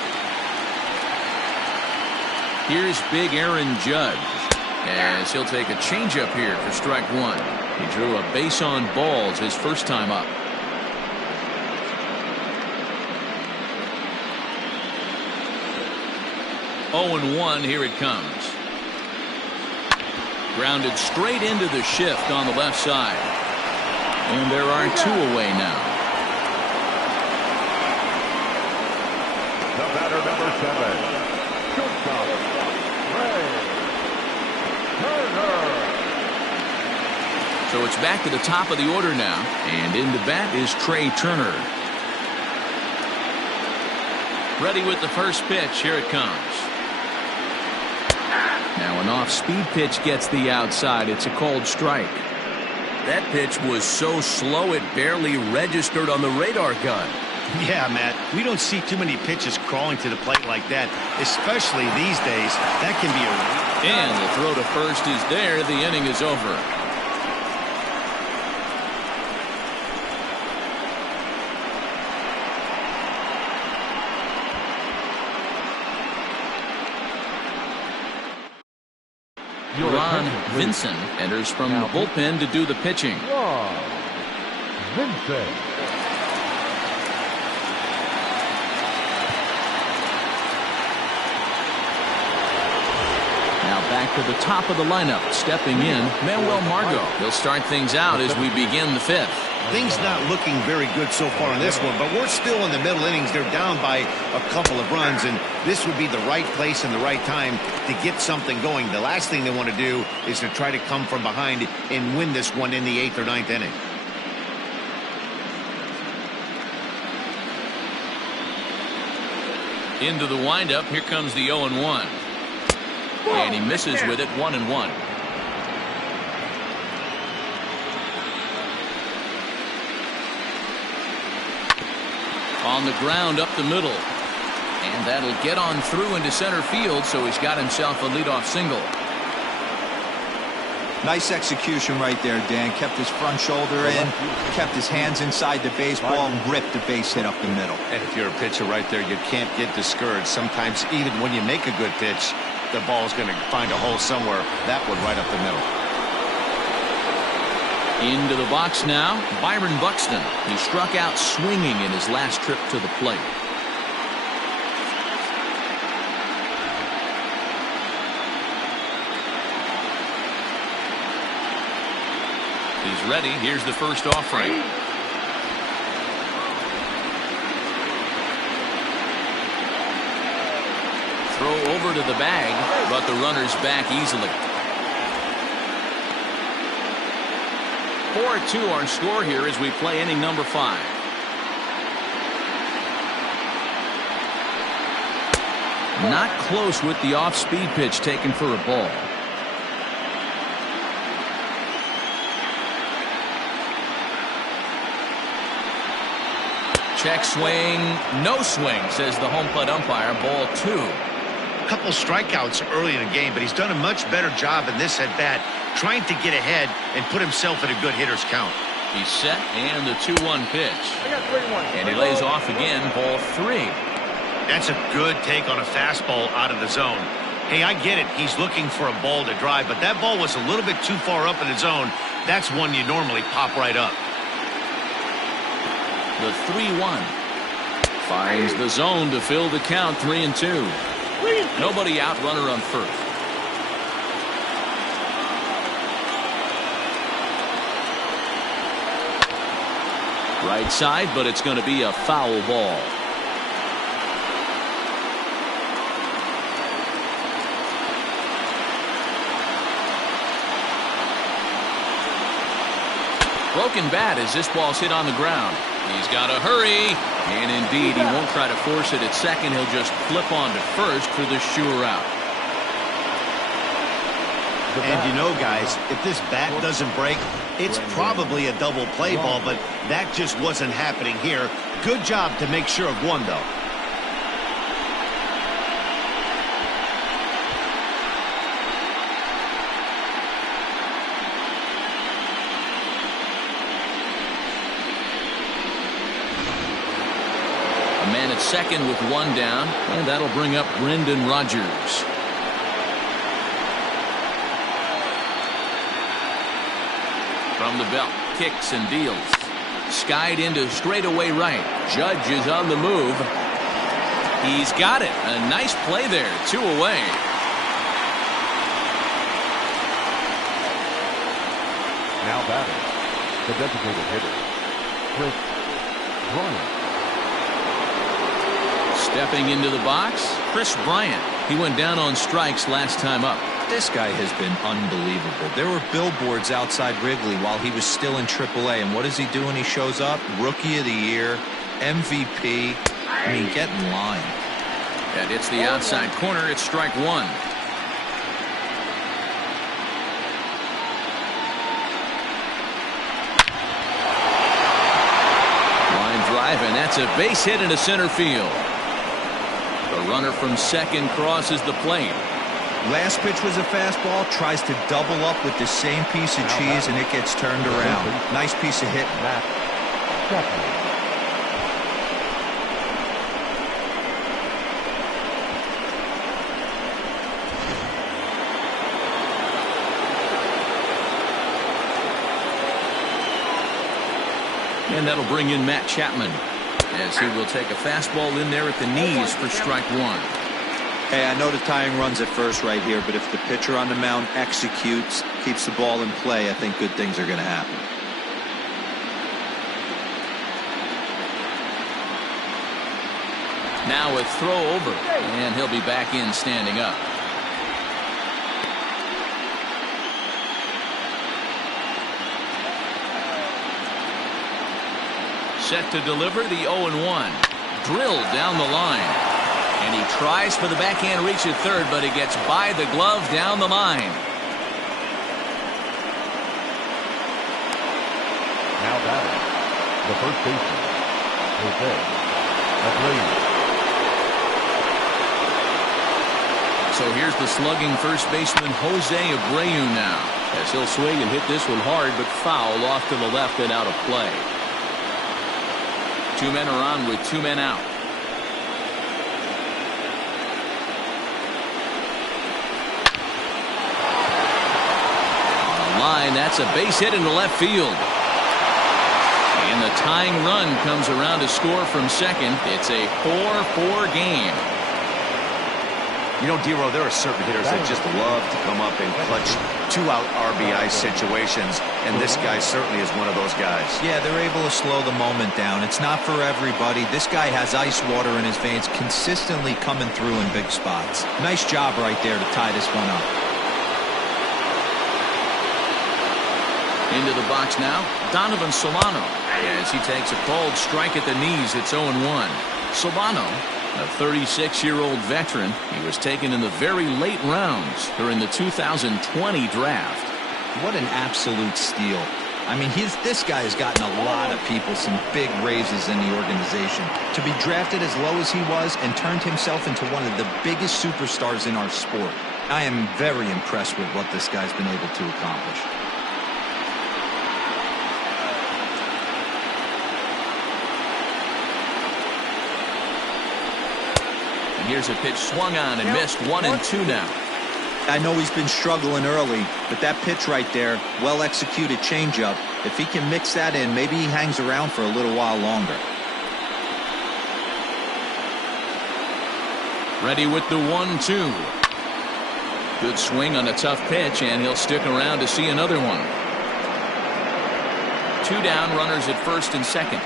Here's big Aaron Judge, as he'll take a changeup here for strike 1. He drew a base on balls his first time up. 0-1, here it comes. Grounded straight into the shift on the left side. And there are 2 away now. The batter, number 7. Shortstop, Turner. So it's back to the top of the order now. And into bat is Trey Turner. Ready with the first pitch. Here it comes. Now an off-speed pitch gets the outside. It's a called strike. That pitch was so slow it barely registered on the radar gun. Yeah, Matt, we don't see too many pitches crawling to the plate like that, especially these days. That can be a... And the throw to first is there. The inning is over. Ron Vincent enters from the bullpen to do the pitching. Vincent. Now back to the top of the lineup. Stepping in, Manuel Margot. He'll start things out as we begin the 5th. Things not looking very good so far in this one, but we're still in the middle innings. They're down by a couple of runs, and this would be the right place and the right time to get something going. The last thing they want to do is to try to come from behind and win this one in the 8th or 9th inning. Into the windup. Here comes the 0-1. And he misses with it. 1-1. On the ground up the middle. And that'll get on through into center field, so he's got himself a leadoff single. Nice execution right there, Dan. Kept his front shoulder in, kept his hands inside the baseball, and ripped the base hit up the middle. And if you're a pitcher right there, you can't get discouraged. Sometimes even when you make a good pitch, the ball's going to find a hole somewhere. That one right up the middle. Into the box now, Byron Buxton. He struck out swinging in his last trip to the plate. He's ready. Here's the first offering. Throw over to the bag, but the runner's back easily. 4-2 our score here as we play inning number 5. Not close with the off-speed pitch taken for a ball. Check swing, no swing, says the home plate umpire. Ball 2. A couple strikeouts early in the game, but he's done a much better job in this at-bat, trying to get ahead and put himself in a good hitter's count. He's set, and the 2-1 pitch. I got 3-1. And he lays off again. Ball 3. That's a good take on a fastball out of the zone. Hey, I get it. He's looking for a ball to drive, but that ball was a little bit too far up in the zone. That's one you normally pop right up. The 3-1 finds the zone to fill the count. 3-2. Nobody out, runner on first. Right side, but it's going to be a foul ball. Broken bat as this ball's hit on the ground. He's got to hurry, and indeed he won't try to force it at second. He'll just flip on to first for the sure out. And you know, guys, if this bat doesn't break, it's probably a double play ball, but that just wasn't happening here. Good job to make sure of one, though. Man at second with 1 down, and that'll bring up Brendan Rodgers. From the belt, kicks and deals. Skied into straightaway right. Judge is on the move. He's got it. A nice play there. 2 away. Now batting, the designated hitter, Chris Bryant. Stepping into the box, Chris Bryant. He went down on strikes last time up. This guy has been unbelievable. There were billboards outside Wrigley while he was still in AAA, and what does he do when he shows up? Rookie of the Year, MVP. I mean, get in line. And it's the outside corner. It's strike 1. Line drive, and that's a base hit into center field. The runner from second crosses the plate. Last pitch was a fastball, tries to double up with the same piece of cheese, and it gets turned around. Nice piece of hit. And that'll bring in Matt Chapman, as he will take a fastball in there at the knees for strike 1. Hey, I know the tying runs at first right here, but if the pitcher on the mound executes, keeps the ball in play, I think good things are going to happen. Now a throw over, and he'll be back in standing up. Set to deliver the 0-1. Drilled down the line. And he tries for the backhand reach at third, but it gets by the glove down the line. Now batting, the first baseman, Rrpl. So here's the slugging first baseman Jose Abreu now, as he'll swing and hit this one hard, but foul off to the left and out of play. 2 men are on with 2 men out. On the line, that's a base hit into left field. And the tying run comes around to score from second. It's a 4-4 game. You know, Dero, there are certain hitters that just love to come up in clutch 2-out RBI situations, and this guy certainly is one of those guys. Yeah, they're able to slow the moment down. It's not for everybody. This guy has ice water in his veins, consistently coming through in big spots. Nice job right there to tie this one up. Into the box now, Donovan Solano, as he takes a called strike at the knees. It's 0-1. Solano, a 36-year-old veteran, he was taken in the very late rounds during the 2020 draft. What an absolute steal. I mean, this guy has gotten a lot of people some big raises in the organization. To be drafted as low as he was and turned himself into one of the biggest superstars in our sport. I am very impressed with what this guy's been able to accomplish. And here's a pitch swung on and missed. 1-2 now. I know he's been struggling early, but that pitch right there, well-executed changeup, if he can mix that in, maybe he hangs around for a little while longer. Ready with the 1-2. Good swing on a tough pitch, and he'll stick around to see another one. 2 down, runners at first and second.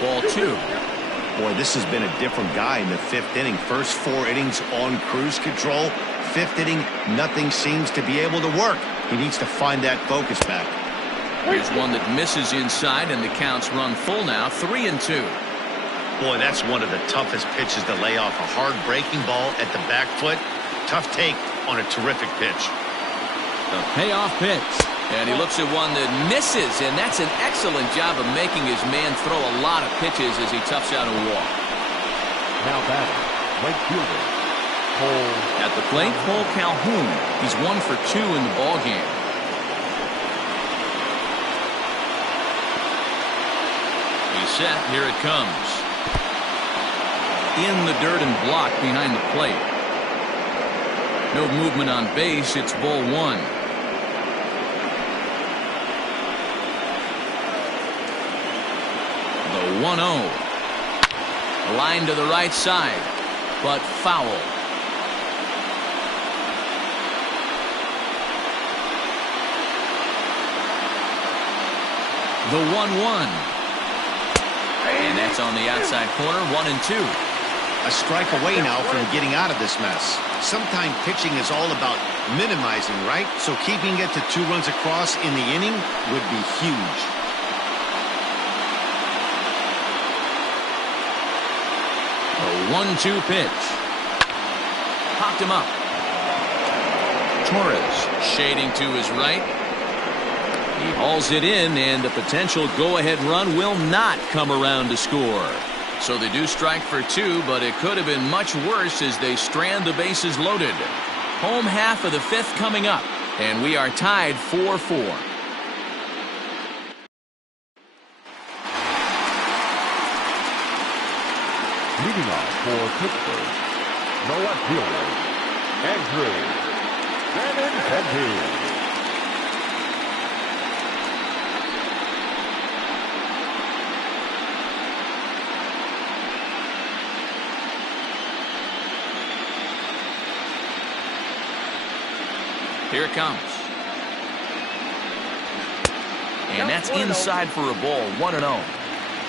Ball 2. Boy, this has been a different guy in the 5th inning. First 4 innings on cruise control. 5th inning, nothing seems to be able to work. He needs to find that focus back. Here's one that misses inside, and the count's run full now. 3-2. Boy, that's one of the toughest pitches to lay off. A hard breaking ball at the back foot. Tough take on a terrific pitch. The payoff pitch. And he looks at one that misses, and that's an excellent job of making his man throw a lot of pitches as he toughs out a walk. Now batting, right fielder, Cole. At the plate, Cole Calhoun. He's 1 for 2 in the ballgame. He's set. Here it comes. In the dirt and blocked behind the plate. No movement on base. It's ball 1. The 1-0. Line to the right side, but foul. The 1-1. And that's on the outside corner. 1-2. A strike away now from getting out of this mess. Sometimes pitching is all about minimizing, right? So keeping it to 2 runs across in the inning would be huge. The 1-2 pitch. Popped him up. Torres shading to his right. He hauls it in, and the potential go-ahead run will not come around to score. So they do strike for 2, but it could have been much worse as they strand the bases loaded. Home half of the 5th coming up, and we are tied 4-4. Leading off for Pittsburgh, the left fielder, Andrew Benintendi. Here it comes. And that's inside for a ball. 1-0.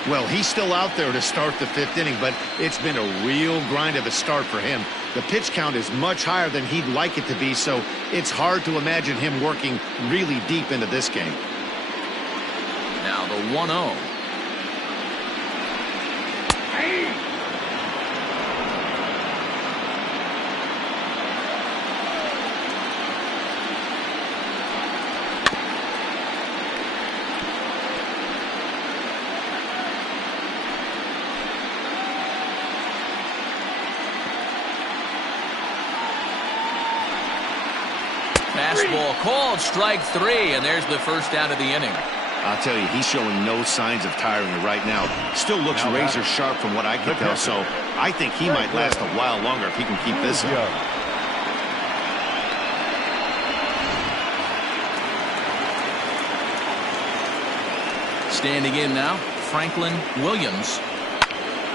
Well, he's still out there to start the 5th inning, but it's been a real grind of a start for him. The pitch count is much higher than he'd like it to be, so it's hard to imagine him working really deep into this game. Now the 1-0. Fastball called, strike 3, and there's the first out of the inning. I'll tell you, he's showing no signs of tiring right now. Still looks razor sharp from what I can tell, so I think he might last a while longer if he can keep this up. Standing in now, Franklin Williams.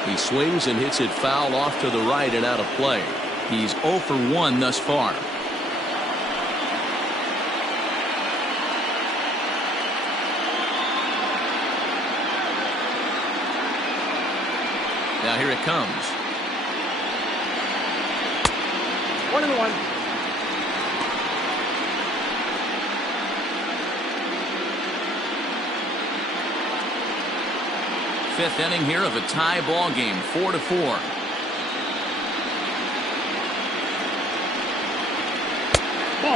He swings and hits it foul off to the right and out of play. He's 0 for 1 thus far. Now here it comes. 1-1. Fifth inning here of a tie ball game, 4-4.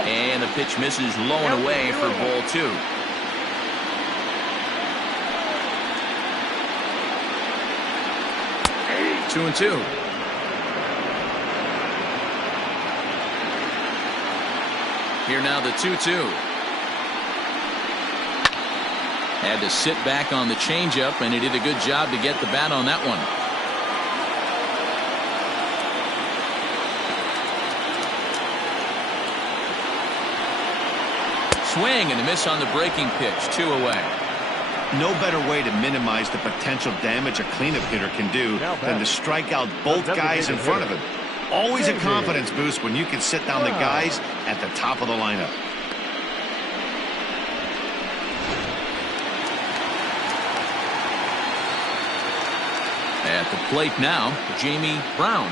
And the pitch misses low and away for ball 2. Two and 2. Here now the 2-2. Had to sit back on the changeup, and he did a good job to get the bat on that one. Swing and a miss on the breaking pitch. 2 away. No better way to minimize the potential damage a cleanup hitter can do than to strike out both guys in front of him. Always a confidence boost when you can sit down the guys at the top of the lineup. At the plate now, Jamie Brown,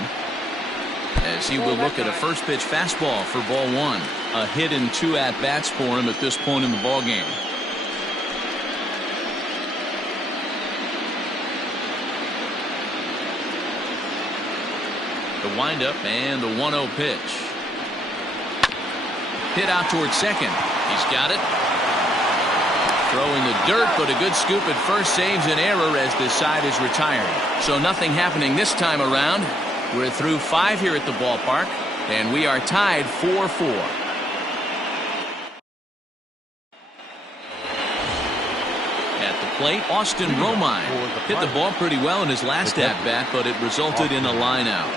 as he will look at a first pitch fastball for ball 1. A hit and 2 at bats for him at this point in the ball game. The windup and the 1-0 pitch. Hit out towards second. He's got it. Throw in the dirt, but a good scoop at first saves an error as this side is retired. So nothing happening this time around. We're through 5 here at the ballpark, and we are tied 4-4. At the plate, Austin Romine hit the ball pretty well in his last at-bat, but it resulted in a line out.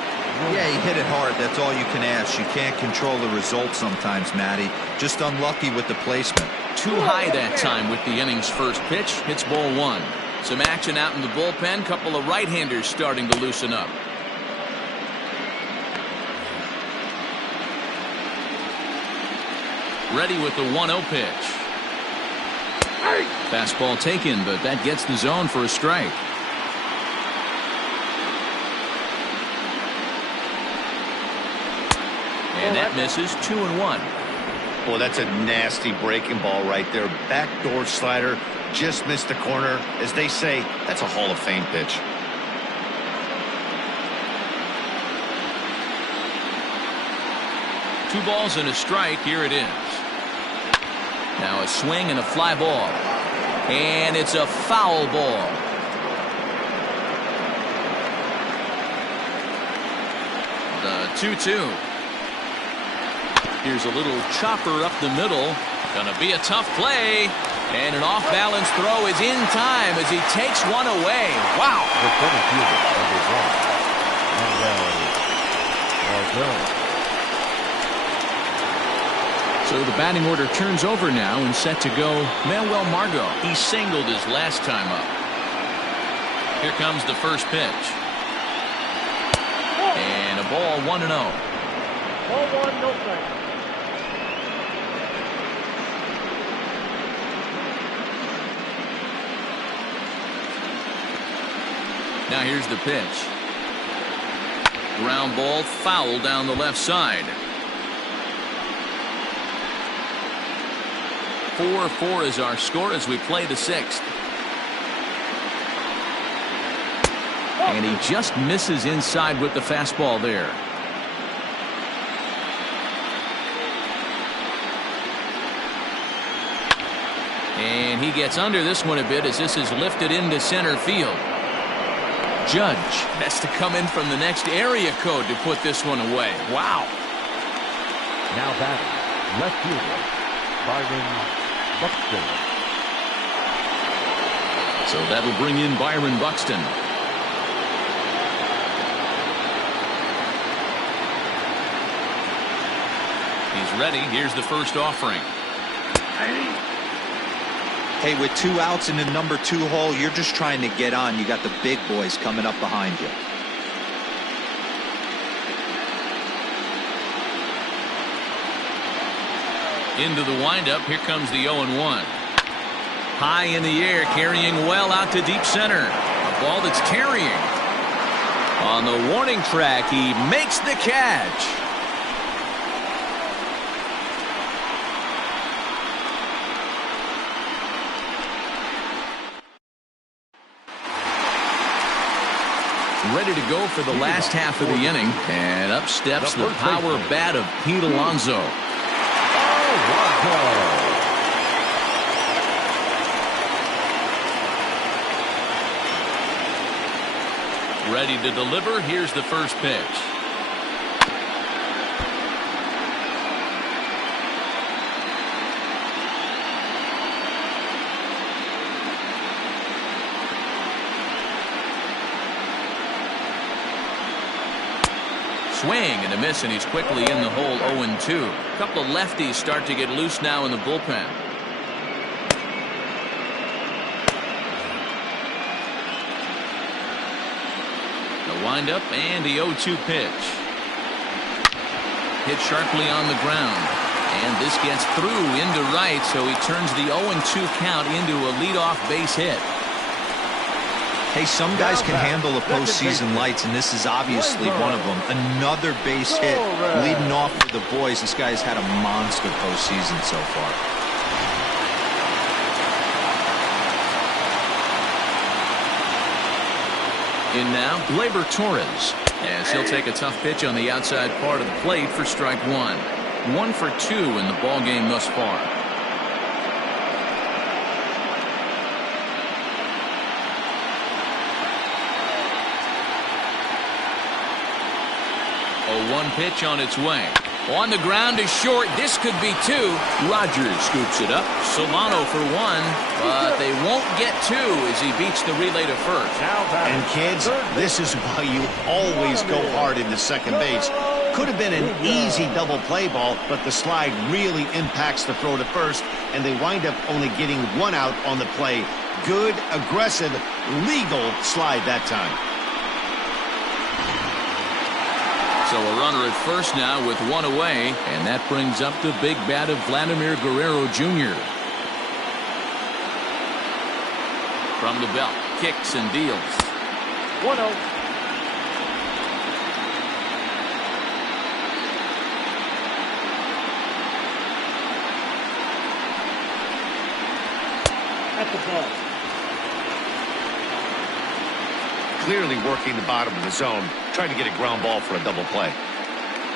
Yeah, he hit it hard. That's all you can ask. You can't control the result sometimes, Matty. Just unlucky with the placement. Too high that time with the inning's first pitch. Hits ball 1. Some action out in the bullpen. Couple of right-handers starting to loosen up. Ready with the 1-0 pitch. Fastball taken, but that gets the zone for a strike. And that misses. 2-1. Boy, that's a nasty breaking ball right there. Backdoor slider, just missed the corner. As they say, that's a Hall of Fame pitch. Two balls and a strike. Here it is. Now a swing and a fly ball. And it's a foul ball. The 2-2. Here's a little chopper up the middle. Gonna be a tough play. And an off-balance throw is in time as he takes one away. Wow. So the batting order turns over now and set to go Manuel Margot. He singled his last time up. Here comes the first pitch. And a ball 1-0. Ball 1, no strike. Now here's the pitch. Ground ball foul down the left side. 4-4 is our score as we play the 6th. And he just misses inside with the fastball there. And he gets under this one a bit as this is lifted into center field. Judge has to come in from the next area code to put this one away. Wow. Now batting, left fielder, Byron Buxton. So that'll bring in Byron Buxton. He's ready. Here's the first offering. Hey, with 2 outs in the number 2 hole, you're just trying to get on. You got the big boys coming up behind you. Into the windup. Here comes the 0-1. High in the air, carrying well out to deep center. A ball that's carrying. On the warning track, he makes the catch. Ready to go for the last half of the inning. And up steps the power bat of Pete Alonso. Ready to deliver. Here's the first pitch. Swing and a miss, and he's quickly in the hole. 0-2. A couple of lefties start to get loose now in the bullpen. The windup and the 0-2 pitch. Hit sharply on the ground. And this gets through into right, so he turns the 0-2 count into a leadoff base hit. Hey, some guys can handle the postseason lights, and this is obviously one of them. Another base hit leading off for the boys. This guy's had a monster postseason so far. In now, Gleyber Torres, as he'll take a tough pitch on the outside part of the plate for strike 1. 1 for 2 in the ball game thus far. A 1 pitch on its way. On the ground is short. This could be 2. Rogers scoops it up. Solano for 1, but they won't get 2 as he beats the relay to first. And kids, this is why you always go hard into second base. Could have been an easy double play ball, but the slide really impacts the throw to first, and they wind up only getting 1 out on the play. Good, aggressive, legal slide that time. So a runner at first now with 1 away, and that brings up the big bat of Vladimir Guerrero Jr. From the belt, kicks and deals. 1-0. At the ball. Clearly working the bottom of the zone, trying to get a ground ball for a double play.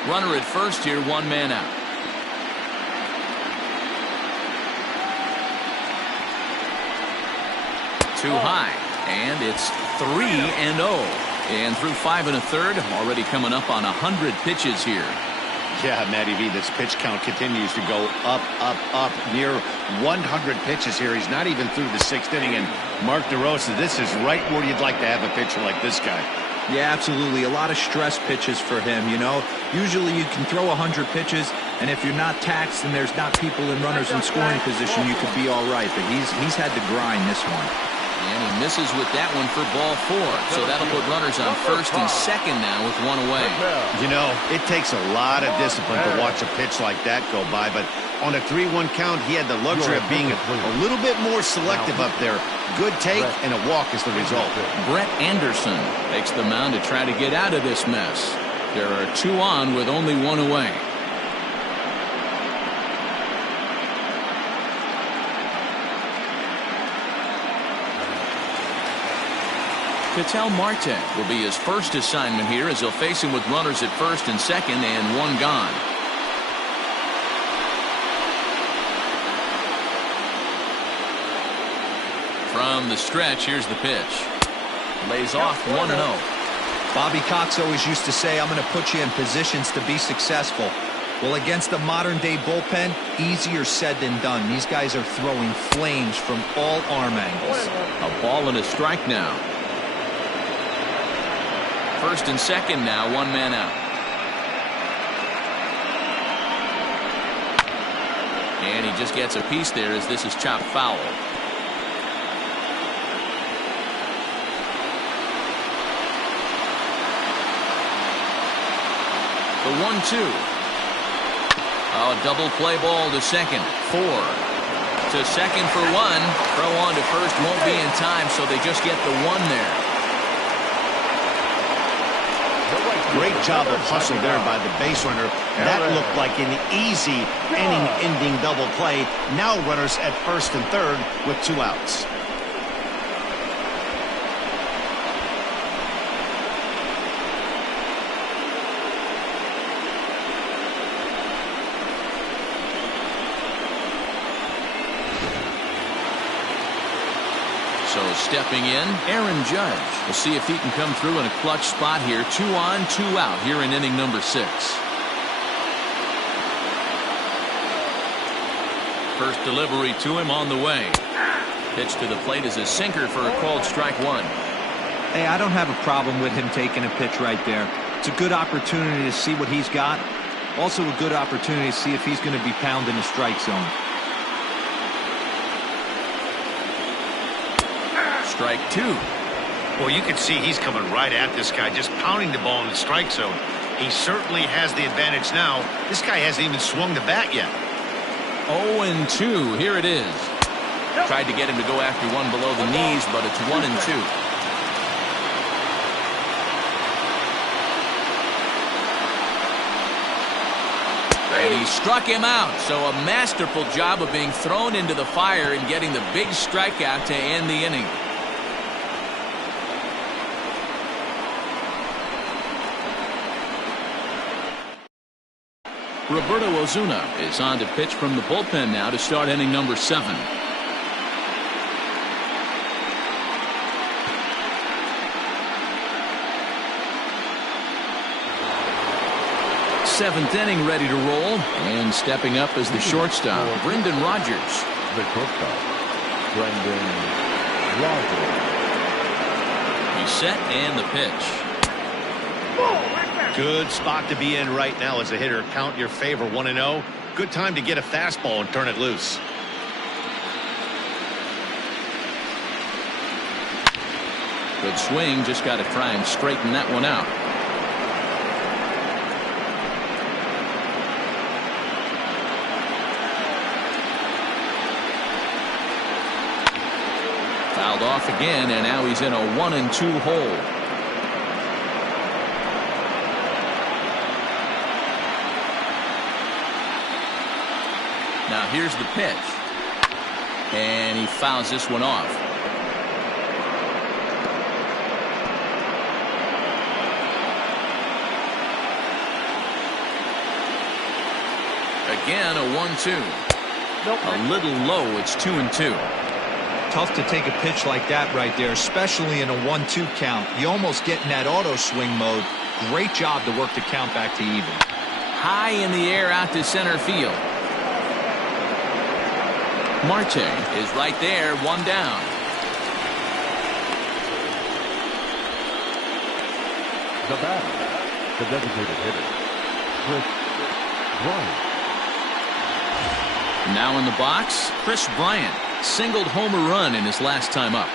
Runner at first here, 1 man out. Too high, and it's 3-0. And through 5 1/3, already coming up on 100 pitches here. Yeah, Matty V, this pitch count continues to go up, up, up, near 100 pitches here. He's not even through the 6th inning, and Mark DeRosa, this is right where you'd like to have a pitcher like this guy. Yeah, absolutely. A lot of stress pitches for him, you know. Usually you can throw 100 pitches, and if you're not taxed and there's not people in runners in scoring position, you could be all right. But he's had to grind this one. And he misses with that one for ball 4. So that'll put runners on first and second now with 1 away. You know, it takes a lot of discipline to watch a pitch like that go by, but on a 3-1 count, he had the luxury of being a little bit more selective up there. Good take and a walk is the result. Brett Anderson takes the mound to try to get out of this mess. There are 2 on with only 1 away. Ketel Marte will be his first assignment here as he'll face him with runners at first and second and one gone. From the stretch, here's the pitch. Lays off 1-0. Bobby Cox always used to say, I'm going to put you in positions to be successful. Well, against the modern-day bullpen, easier said than done. These guys are throwing flames from all arm angles. A ball and a strike now. First and second now, one man out. And he just gets a piece there as this is chopped foul. The 1-2. Oh, double play ball to second. 4. To second for 1. Throw on to first won't be in time, so they just get the 1 there. Great job of hustle there by the base runner. That looked like an easy inning-ending double play. Now runners at first and third with 2 outs. So stepping in, Aaron Judge. We'll see if he can come through in a clutch spot here. 2 on, 2 out here in inning number 6. First delivery to him on the way. Pitch to the plate is a sinker for a called strike 1. Hey, I don't have a problem with him taking a pitch right there. It's a good opportunity to see what he's got. Also a good opportunity to see if he's going to be pounding the strike zone. Strike 2. Well, you can see he's coming right at this guy, just pounding the ball in the strike zone. He certainly has the advantage now. This guy hasn't even swung the bat yet. 0-2. Here it is. Tried to get him to go after one below the knees, but it's 1-2. And he struck him out. So a masterful job of being thrown into the fire and getting the big strikeout to end the inning. Roberto Ozuna is on to pitch from the bullpen now to start inning number 7. Seventh inning ready to roll, and stepping up as the shortstop, Brendan Rodgers. The shortstop, Brendan Rodgers. He's set and the pitch. Good spot to be in right now as a hitter. Count your favor 1-0. Good time to get a fastball and turn it loose. Good swing, just got to try and straighten that one out. Fouled off again, and now he's in a 1-2 hole. Now here's the pitch. And he fouls this one off. Again, a 1-2. A little low. It's 2-2. Tough to take a pitch like that right there, especially in a 1-2 count. You almost get in that auto swing mode. Great job to work the count back to even. High in the air out to center field. Marte is right there, 1 down. The batter, the designated hitter, Chris Bryant. Now in the box, Chris Bryant singled homer run in his last time up.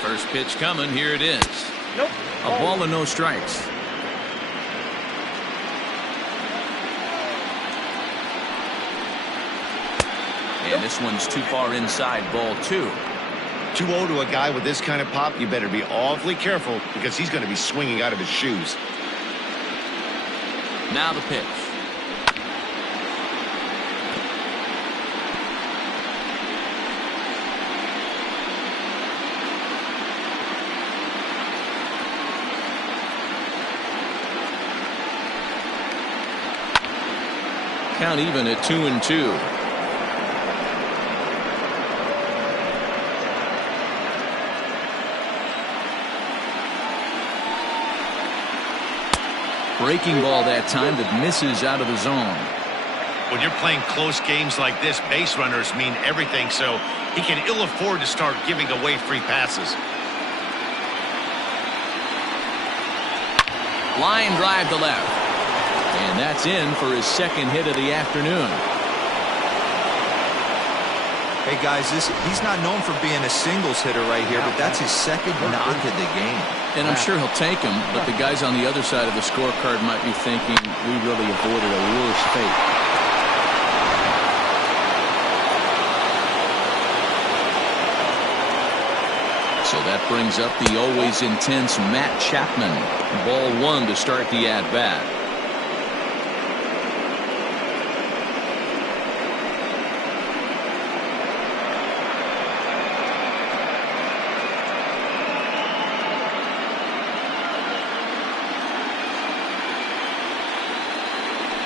First pitch coming. Here it is. Nope. A ball and no strikes. And this one's too far inside, ball 2. 2-0 to a guy with this kind of pop, you better be awfully careful because he's going to be swinging out of his shoes. Now the pitch. Count even at 2-2. Breaking ball that time that misses out of the zone. When you're playing close games like this, base runners mean everything, so he can ill afford to start giving away free passes. Line drive to left. And that's in for his second hit of the afternoon. Hey guys, he's not known for being a singles hitter right here, but that's his second knock of the game. And I'm sure he'll take him, but the guys on the other side of the scorecard might be thinking we really avoided a worse fate. So that brings up the always intense Matt Chapman. Ball 1 to start the at-bat.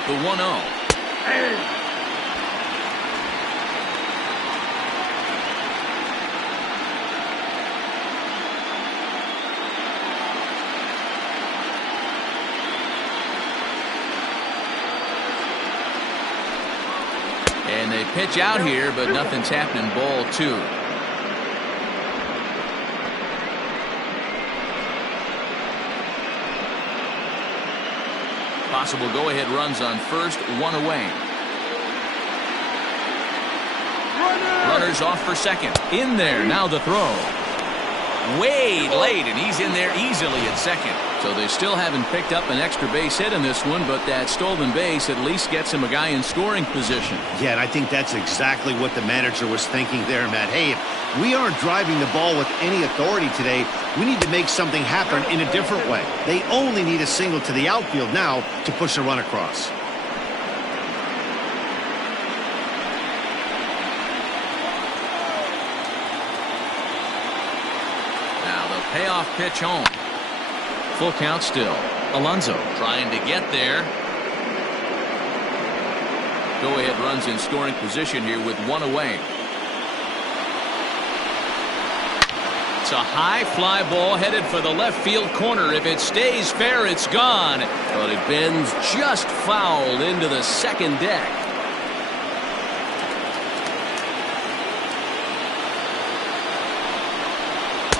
The 1-0. And they pitch out here, but nothing's happening. Ball 2. Possible go-ahead runs on first, 1 away. Runners off for second. In there, now the throw. Way late, and he's in there easily at second. So they still haven't picked up an extra base hit in this one, but that stolen base at least gets him a guy in scoring position. Yeah, and I think that's exactly what the manager was thinking there, Matt. Hey, if we aren't driving the ball with any authority today, we need to make something happen in a different way. They only need a single to the outfield now to push a run across. Now the payoff pitch home. Full count still. Alonso trying to get there. Go-ahead runs in scoring position here with 1 away. It's a high fly ball headed for the left field corner. If it stays fair, it's gone. But it bends just foul into the second deck.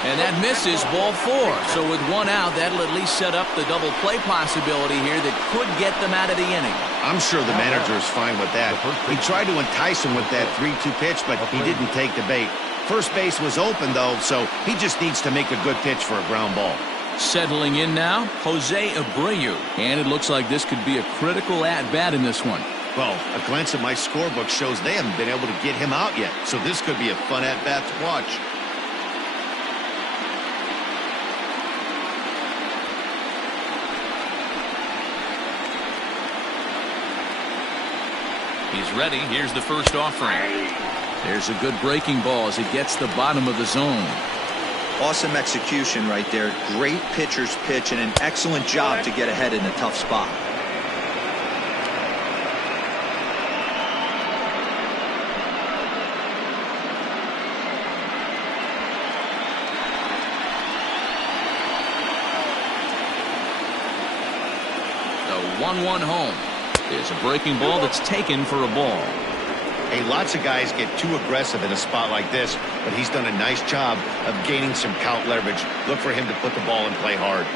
And that misses, ball 4. So with 1 out, that'll at least set up the double play possibility here that could get them out of the inning. I'm sure the manager is fine with that. He tried to entice him with that 3-2 pitch, but he didn't take the bait. First base was open, though, so he just needs to make a good pitch for a ground ball. Settling in now, Jose Abreu. And it looks like this could be a critical at-bat in this one. Well, a glance at my scorebook shows they haven't been able to get him out yet, so this could be a fun at-bat to watch. He's ready. Here's the first offering. There's a good breaking ball as it gets the bottom of the zone. Awesome execution right there. Great pitcher's pitch and an excellent job to get ahead in a tough spot. The 1-1 home. There's a breaking ball that's taken for a ball. Hey, lots of guys get too aggressive in a spot like this, but he's done a nice job of gaining some count leverage. Look for him to put the ball in play hard.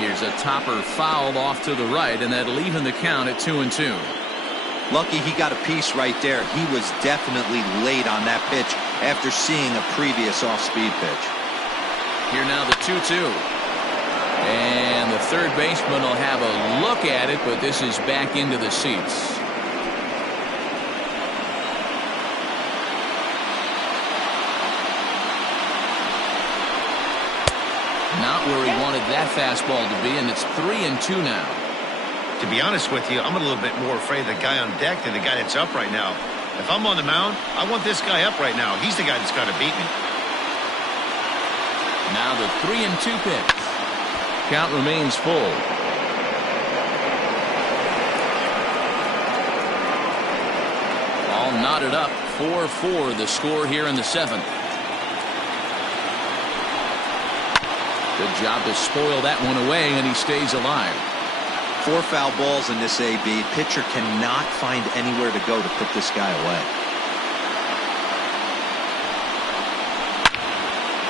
Here's a topper fouled off to the right, and that'll even the count at 2-2. Lucky he got a piece right there. He was definitely late on that pitch after seeing a previous off-speed pitch. Here now the 2-2. And the third baseman will have a look at it, but this is back into the seats. that fastball to be, and it's 3-2 now. To be honest with you, I'm a little bit more afraid of the guy on deck than the guy that's up right now. If I'm on the mound, I want this guy up right now. He's the guy that's got to beat me. Now the 3-2 pitch. Count remains full. All knotted up. 4-4 the score here in the 7th. Good job to spoil that one away, and he stays alive. 4 foul balls in this AB. Pitcher cannot find anywhere to go to put this guy away.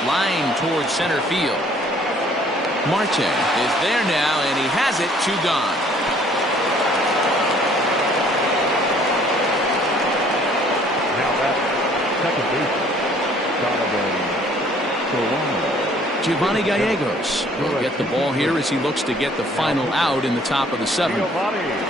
Line towards center field. Marte is there now, and he has it. 2 gone. Now that's second baseman, Donovan Solano. Giovanni Gallegos will get the ball here as he looks to get the final out in the top of the 7th. Giovanni Gallegos.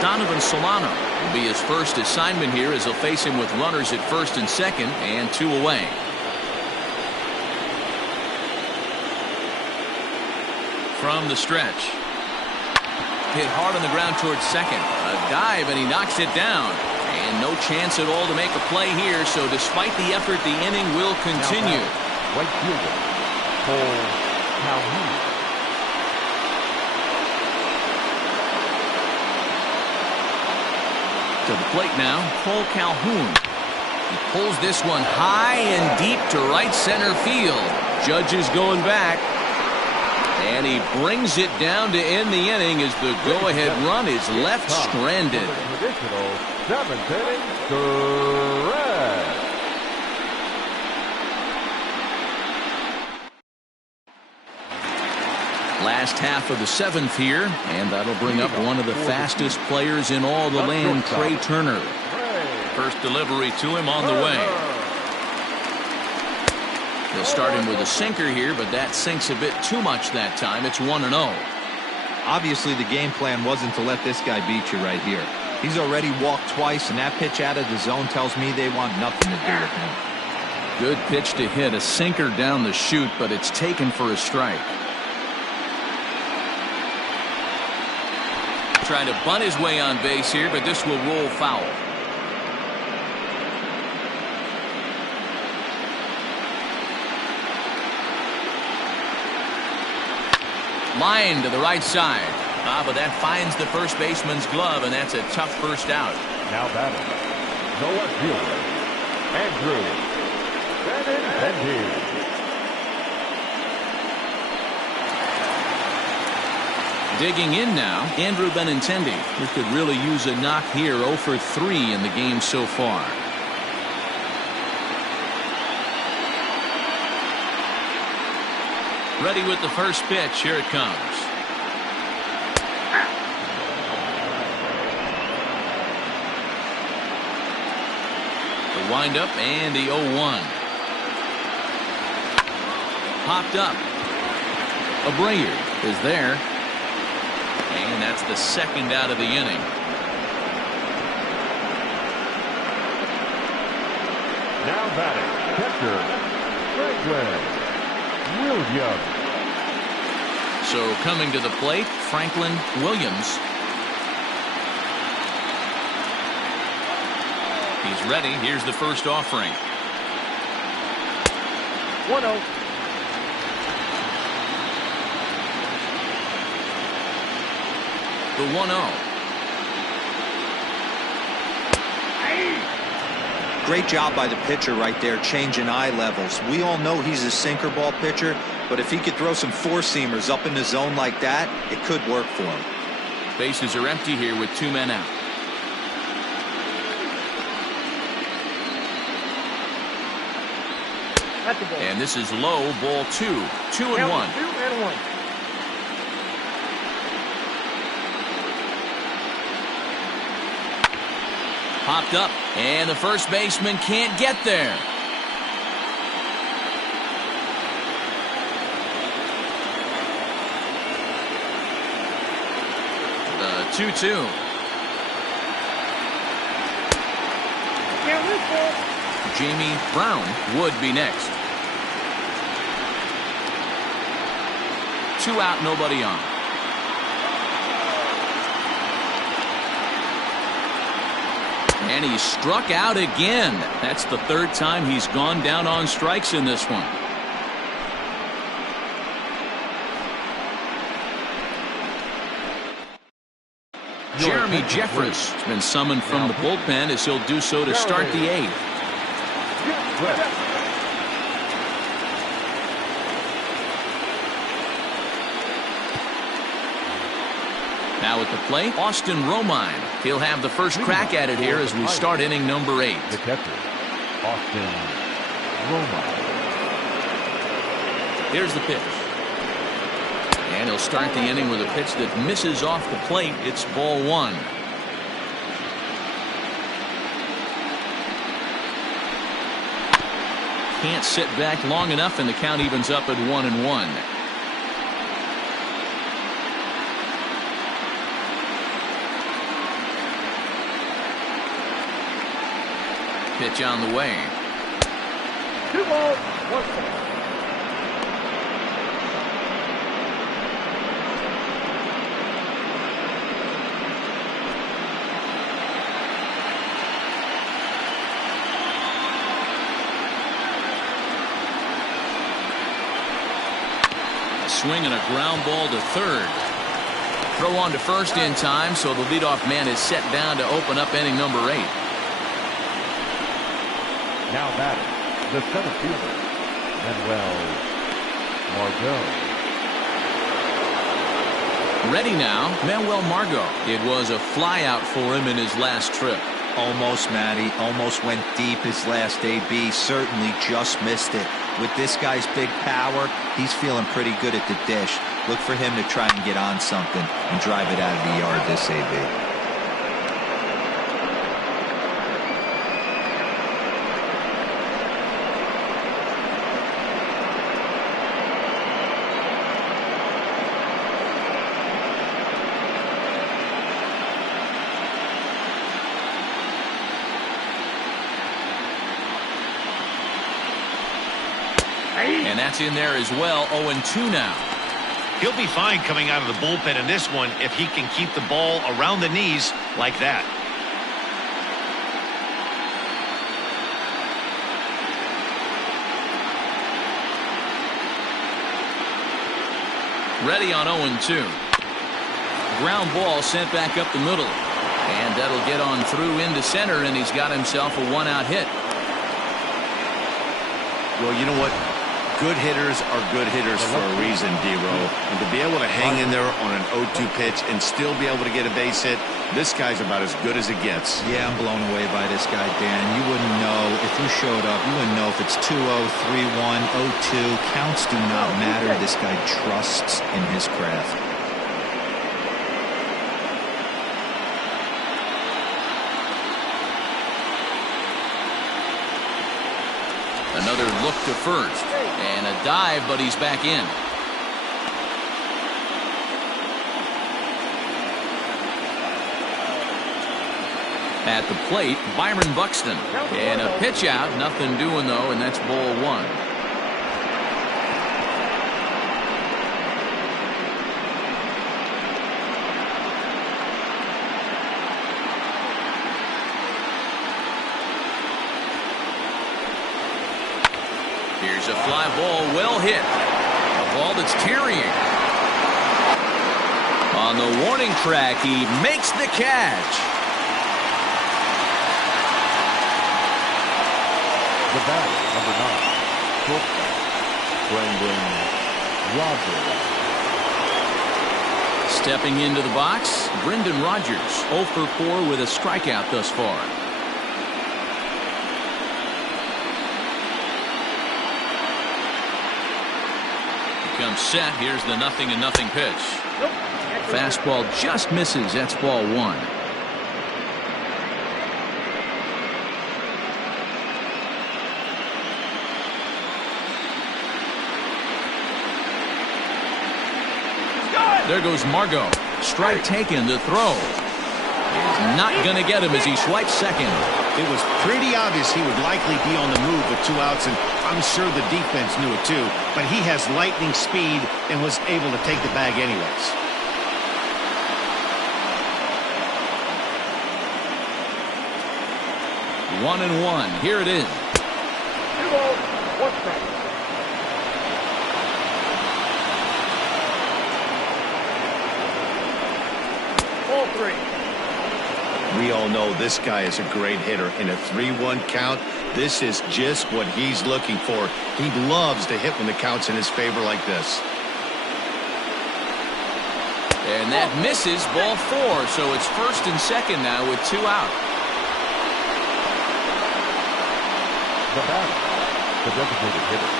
Donovan Solano will be his first assignment here as he'll face him with runners at first and second and 2 away. From the stretch. Hit hard on the ground towards second. A dive, and he knocks it down. And no chance at all to make a play here, so despite the effort, the inning will continue. Right fielder, Cole Calhoun. To the plate now, Cole Calhoun. He pulls this one high and deep to right center field. Judge is going back. And he brings it down to end the inning as the go-ahead run is left stranded. Traditional 7th inning stretch. Last half of the 7th here, and that'll bring up one of the fastest players in all the land, Trey Turner. First delivery to him on the way. They'll start him with a sinker here, but that sinks a bit too much that time. It's 1-0. Obviously, the game plan wasn't to let this guy beat you right here. He's already walked twice, and that pitch out of the zone tells me they want nothing to do with him. Good pitch to hit, a sinker down the chute, but it's taken for a strike. Trying to bunt his way on base here, but this will roll foul. Line to the right side. But that finds the first baseman's glove, and that's a tough first out. Now batting, the left fielder, Andrew Benintendi. Digging in now, Andrew Benintendi, who could really use a knock here. 0 for 3 in the game so far. Ready with the first pitch. Here it comes. The windup and the 0-1. Popped up. Abreu is there. And that's the second out of the inning. Now batting, catcher Franklin Williams. So coming to the plate, Franklin Williams. He's ready. Here's the first offering. 1-0. The 1-0. Great job by the pitcher right there, changing eye levels. We all know he's a sinker ball pitcher, but if he could throw some four-seamers up in the zone like that, it could work for him. Bases are empty here with 2 men out. At the ball. And this is low, ball 2. 2-1. 2-1. Popped up, and the first baseman can't get there. 2-2. Jamie Brown would be next. 2 out, nobody on. And he struck out again. That's the 3rd time he's gone down on strikes in this one. Jeremy Jeffress has been summoned from the bullpen as he'll do so to start the 8th. Now at the plate, Austin Romine. He'll have the first crack at it here as we start inning number 8. The catcher, Austin Romine. Here's the pitch. And he'll start the inning with a pitch that misses off the plate. It's ball 1. Can't sit back long enough, and the count evens up at 1-1. Pitch on the way. 2 balls, 1 strike. Swing and a ground ball to 3rd. Throw on to 1st in time, so the leadoff man is set down to open up inning number 8. Now batting, the center fielder, Manuel Margot. Ready now, Manuel Margot. It was a flyout for him in his last trip. Almost, Matty. Almost went deep his last AB. Certainly just missed it. With this guy's big power, he's feeling pretty good at the dish. Look for him to try and get on something and drive it out of the yard this AB. And that's in there as well. 0-2 now. He'll be fine coming out of the bullpen in this one if he can keep the ball around the knees like that. Ready on 0-2. Ground ball sent back up the middle. And that'll get on through into center, and he's got himself a 1-out hit. Well, you know what? Good hitters are good hitters for a reason, D-Row. And to be able to hang in there on an 0-2 pitch and still be able to get a base hit, this guy's about as good as it gets. Yeah, I'm blown away by this guy, Dan. You wouldn't know if you showed up. You wouldn't know if it's 2-0, 3-1, 0-2. Counts do not matter. This guy trusts in his craft. Another look to first. And a dive, but he's back in. At the plate, Byron Buxton. And a pitch out. Nothing doing, though, and that's ball 1. Here's a fly ball, well hit. A ball that's carrying. On the warning track, he makes the catch. The batter, number 9, shortstop, Brendan Rodgers. Stepping into the box, Brendan Rodgers, 0 for 4 with a strikeout thus far. Comes set. Here's the 0-0 pitch. Fastball just misses. That's ball 1. There goes Margot. Strike taken, the throw. He's not going to get him as he swipes second. It was pretty obvious he would likely be on the move with 2 outs, and I'm sure the defense knew it too. But he has lightning speed and was able to take the bag anyways. One and one. Here it is. 2 balls, 1 strike. Ball 3. We all know this guy is a great hitter. In a 3-1 count, this is just what he's looking for. He loves to hit when the count's in his favor like this. And that misses, ball 4. So it's first and second now with 2 out. The batter, the designated hitter,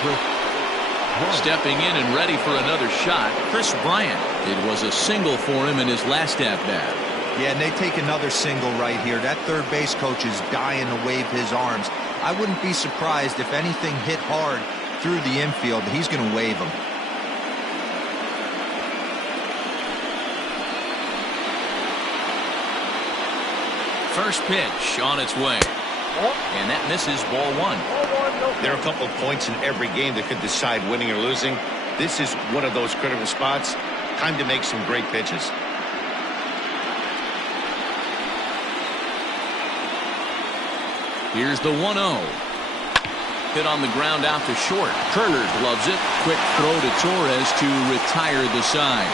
Chris Bryant. Stepping in and ready for another shot, Kris Bryant. It was a single for him in his last at-bat. Yeah, and they take another single right here. That third base coach is dying to wave his arms. I wouldn't be surprised if anything hit hard through the infield. He's going to wave them. First pitch on its way. And that misses, ball 1. There are a couple of points in every game that could decide winning or losing. This is one of those critical spots. Time to make some great pitches. Here's the 1-0. Hit on the ground out to short. Turner gloves it. Quick throw to Torres to retire the side.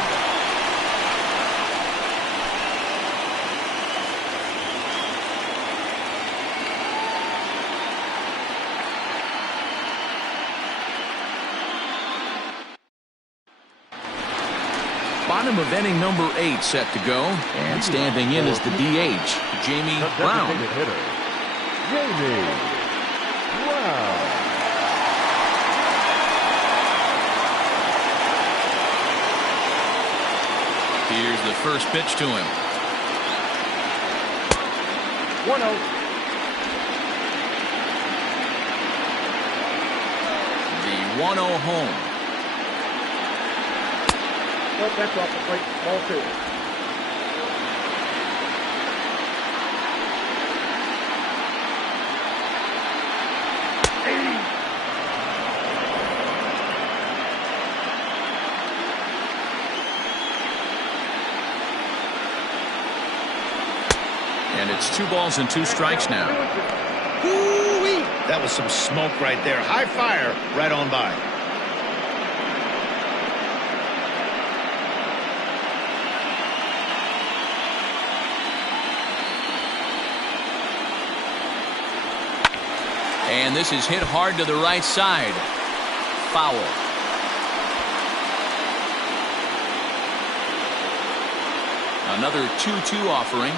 Bottom of inning number 8 set to go. And standing in is the DH, Jamie Brown. The designated hitter, Jamie Brown. Here's the first pitch to him. 1-0. The 1-0 home. Nope, that's off the plate. Ball 2. And it's 2 balls and 2 strikes now. Woo-wee. That was some smoke right there. High fire right on by. And this is hit hard to the right side. Foul. Another 2-2 offering.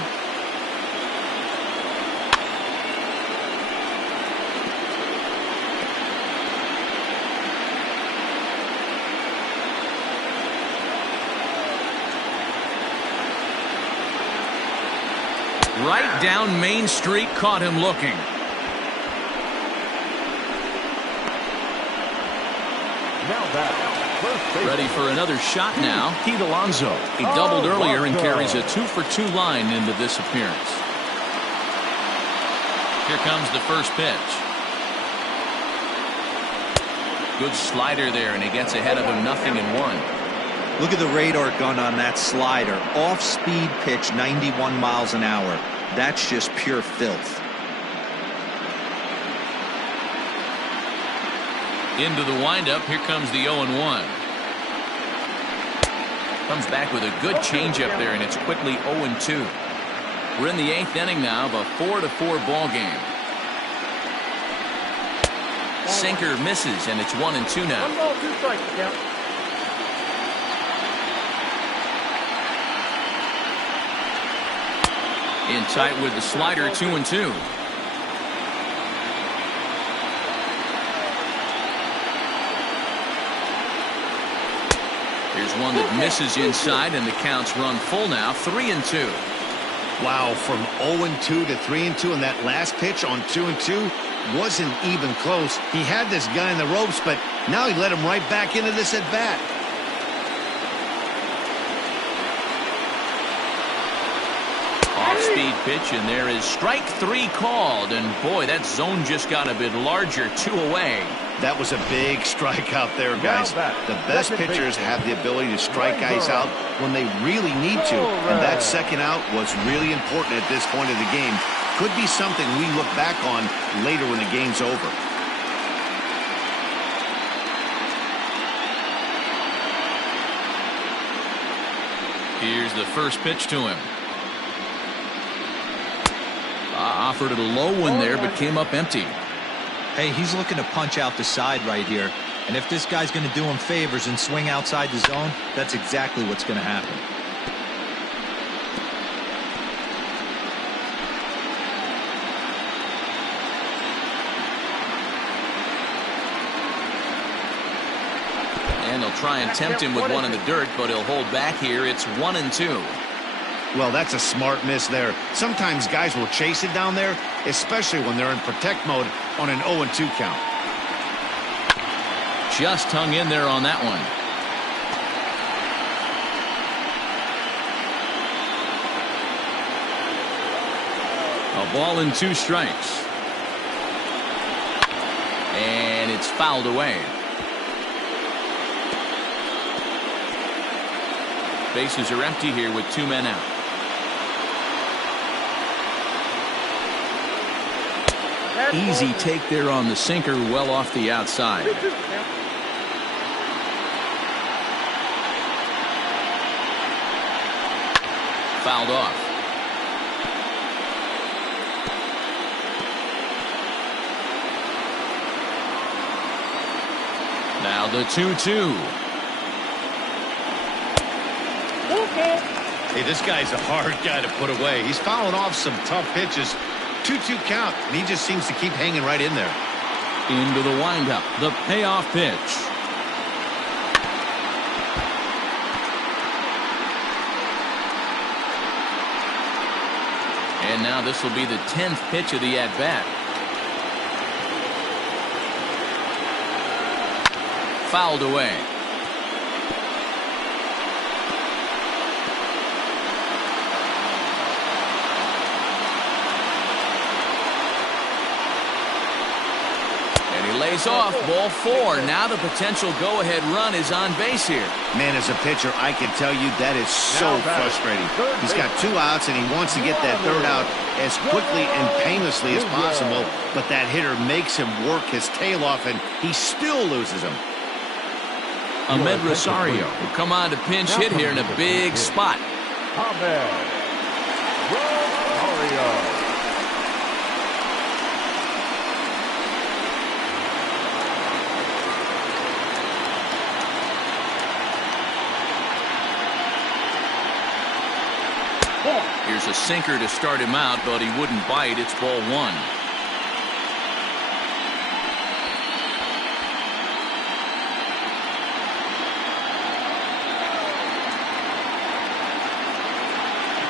Right down Main Street, caught him looking. Now back, first base. Ready for another shot now. Pete Alonso. He doubled earlier and carries a 2-for-2 line into this appearance. Here comes the first pitch. Good slider there, and he gets ahead of him 0-1. Look at the radar gun on that slider. Off-speed pitch, 91 miles an hour. That's just pure filth. Into the windup. Here comes the 0-1. Comes back with a good changeup there, and it's quickly 0-2. We're in the 8th inning now of a 4-4 ball game. Sinker misses, and it's 1-2 now. 1 ball, 2 strikes to count. In tight with the slider, 2-2. Here's one that misses inside, and the count's run full now, 3-2. Wow, from 0-2 to 3-2, and that last pitch on 2-2 wasn't even close. He had this guy in the ropes, but now he let him right back into this at bat. High-speed pitch, and there is strike 3 called. And boy, that zone just got a bit larger. 2 away. That was a big strike out there, guys. The best pitchers have the ability to strike guys out when they really need to. And that second out was really important at this point of the game. Could be something we look back on later when the game's over. Here's the first pitch to him. Offered it a low one there, but came up empty. Hey, he's looking to punch out the side right here. And if this guy's going to do him favors and swing outside the zone, that's exactly what's going to happen. And they'll try and tempt him with one in the dirt, but he'll hold back here. It's 1-2. Well, that's a smart miss there. Sometimes guys will chase it down there, especially when they're in protect mode on an 0-2 count. Just hung in there on that one. A ball and 2 strikes. And it's fouled away. Bases are empty here with 2 men out. Easy take there on the sinker, well off the outside. Fouled off. Now the 2-2. Hey, this guy's a hard guy to put away. He's fouling off some tough pitches. 2-2 count, and he just seems to keep hanging right in there. Into the windup, the payoff pitch. And now this will be the 10th pitch of the at-bat. Fouled away. Lays off, ball 4. Now the potential go-ahead run is on base here. Man, as a pitcher, I can tell you that is so frustrating. He's got 2 outs, and he wants to get that 3rd out as quickly and painlessly as possible, but that hitter makes him work his tail off, and he still loses him. Ahmed Rosario will come on to pinch hit here in a big spot. Ahmed Rosario. Here's a sinker to start him out, but he wouldn't bite. It's ball 1.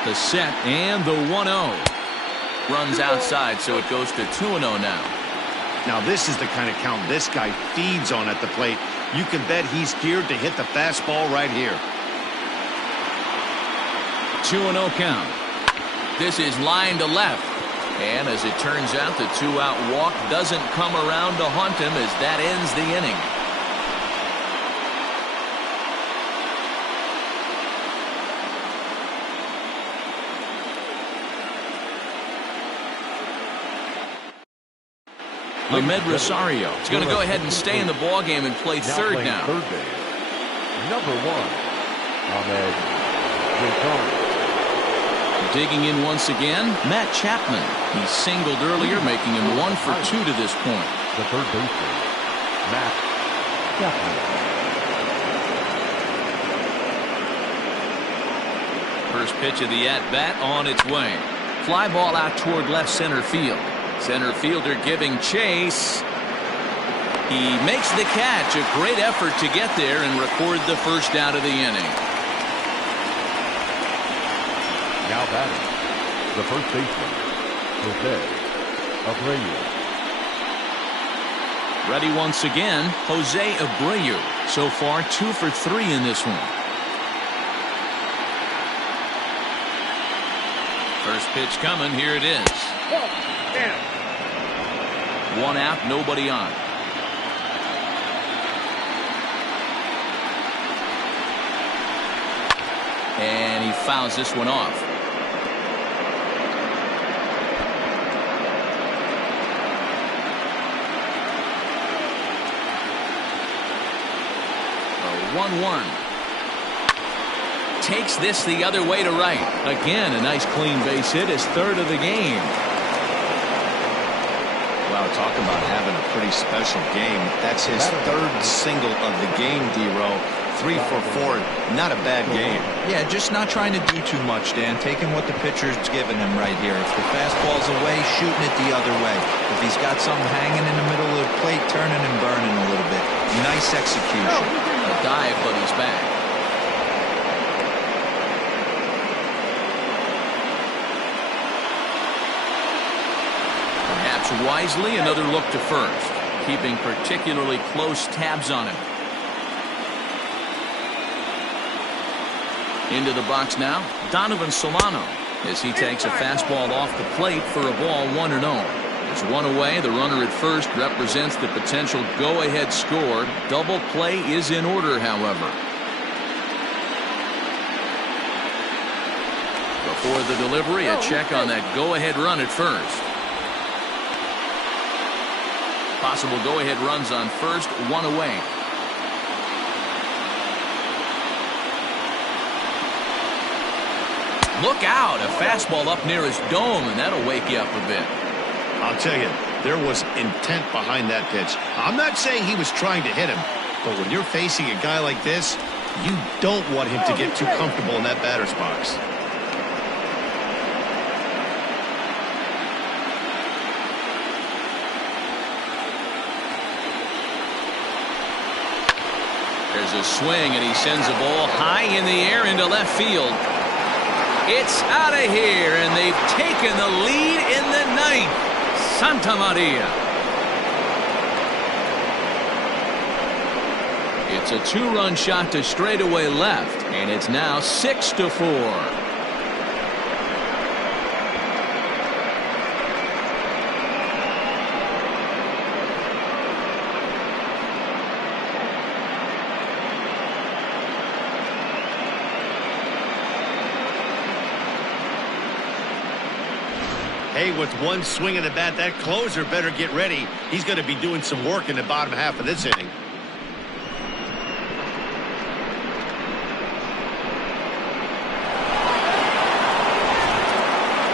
The set and the 1-0. Runs outside, so it goes to 2-0 now. Now this is the kind of count this guy feeds on at the plate. You can bet he's geared to hit the fastball right here. 2-0 count. This is line to left. And as it turns out, the 2-out walk doesn't come around to haunt him as that ends the inning. Ahmed Rosario is going to go ahead and stay in the ballgame and play third now. Third base, number 1, Ahmed Rosario. Digging in once again, Matt Chapman. He singled earlier, making him 1 for 2 to this point. The third baseman, Matt Chapman. First pitch of the at-bat on its way. Fly ball out toward left center field. Center fielder giving chase. He makes the catch. A great effort to get there and record the first out of the inning. Now batting, the first baseman, Jose Abreu. Ready once again, Jose Abreu. So far, 2 for 3 in this one. First pitch coming. Here it is. Down. One out, nobody on. And he fouls this one off. A 1-1. Takes this the other way to right. Again, a nice clean base hit, his third of the game. Wow, talk about having a pretty special game. That's his third single of the game, D-Row. 3 for 4. Not a bad game. Yeah, just not trying to do too much, Dan. Taking what the pitcher's giving him right here. If the fastball's away, shooting it the other way. If he's got something hanging in the middle of the plate, turning and burning a little bit. Nice execution. A dive, but he's back. Perhaps wisely, another look to first, keeping particularly close tabs on him. Into the box now, Donovan Solano, as he takes a fastball off the plate for a ball 1-0. There's one away. The runner at first represents the potential go-ahead score. Double play is in order, however. Before the delivery, a check on that go-ahead run at first. Possible go-ahead runs on first, one away. Look out, a fastball up near his dome, and that'll wake you up a bit. I'll tell you, there was intent behind that pitch. I'm not saying he was trying to hit him, but when you're facing a guy like this, you don't want him to get too comfortable in that batter's box. There's a swing, and he sends a ball high in the air into left field. It's out of here, and they've taken the lead in the ninth. Santa Maria. It's a two-run shot to straightaway left, and it's now 6-4. Hey, with one swing of the bat, that closer better get ready. He's going to be doing some work in the bottom half of this inning.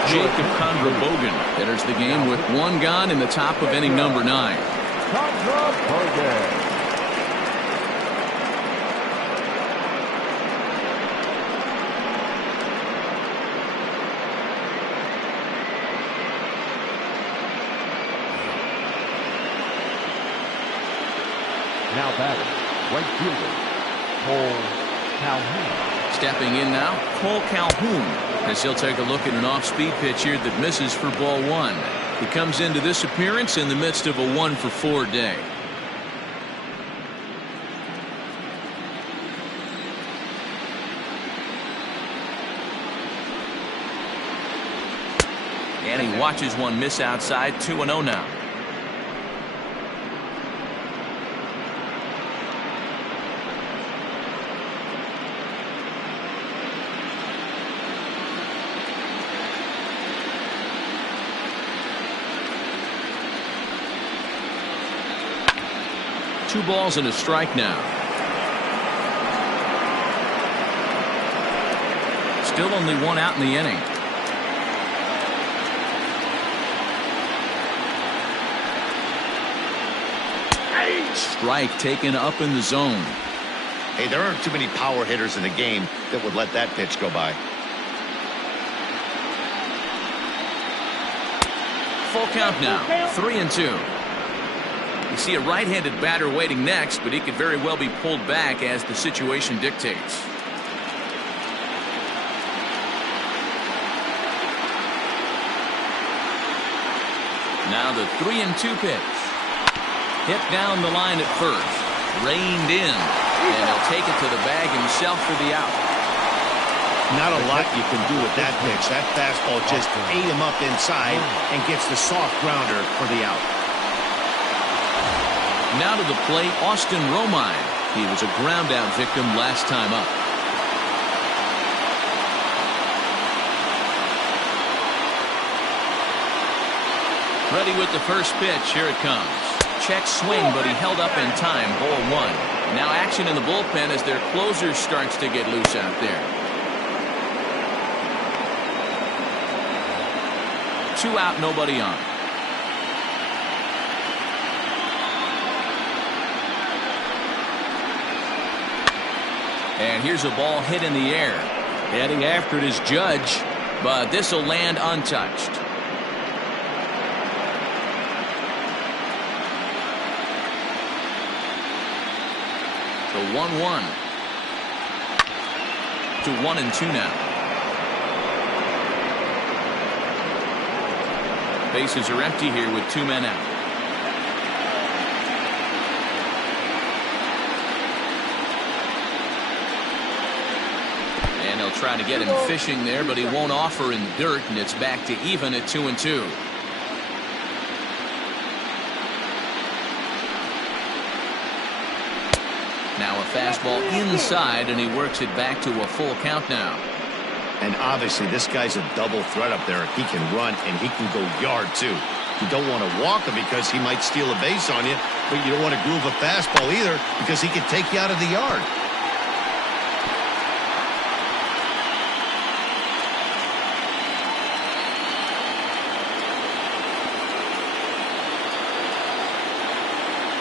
Jacob Conra-Bogan enters the game with one gone in the top of inning number 9. Now batting, right fielder, Cole Calhoun. Stepping in now, Cole Calhoun, as he'll take a look at an off-speed pitch here that misses for ball 1. He comes into this appearance in the midst of a 1-for-4 day. And he watches one miss outside. 2-0 now. Two balls and a strike now. Still only one out in the inning. Strike taken up in the zone. Hey, there aren't too many power hitters in the game that would let that pitch go by. Full count now, 3-2. You see a right-handed batter waiting next, but he could very well be pulled back as the situation dictates. Now the 3-2 pitch. Hit down the line at first. Reined in. And he'll take it to the bag himself for the out. Not a lot you can do with that pitch. That fastball just ate him up inside and gets the soft grounder for the out. Now to the plate, Austin Romine. He was a ground out victim last time up. Ready with the first pitch. Here it comes. Check swing, but he held up in time. Ball 1. Now action in the bullpen as their closer starts to get loose out there. 2 out, nobody on. And here's a ball hit in the air. Heading after it is Judge, but this will land untouched. The 1-1 to 1-2 now. Bases are empty here with 2 men out. And he'll try to get him fishing there, but he won't offer in the dirt, and it's back to even at 2-2. Now a fastball inside, and he works it back to a full count now. And obviously this guy's a double threat up there. He can run and he can go yard too. You don't want to walk him because he might steal a base on you, but you don't want to groove a fastball either because he can take you out of the yard.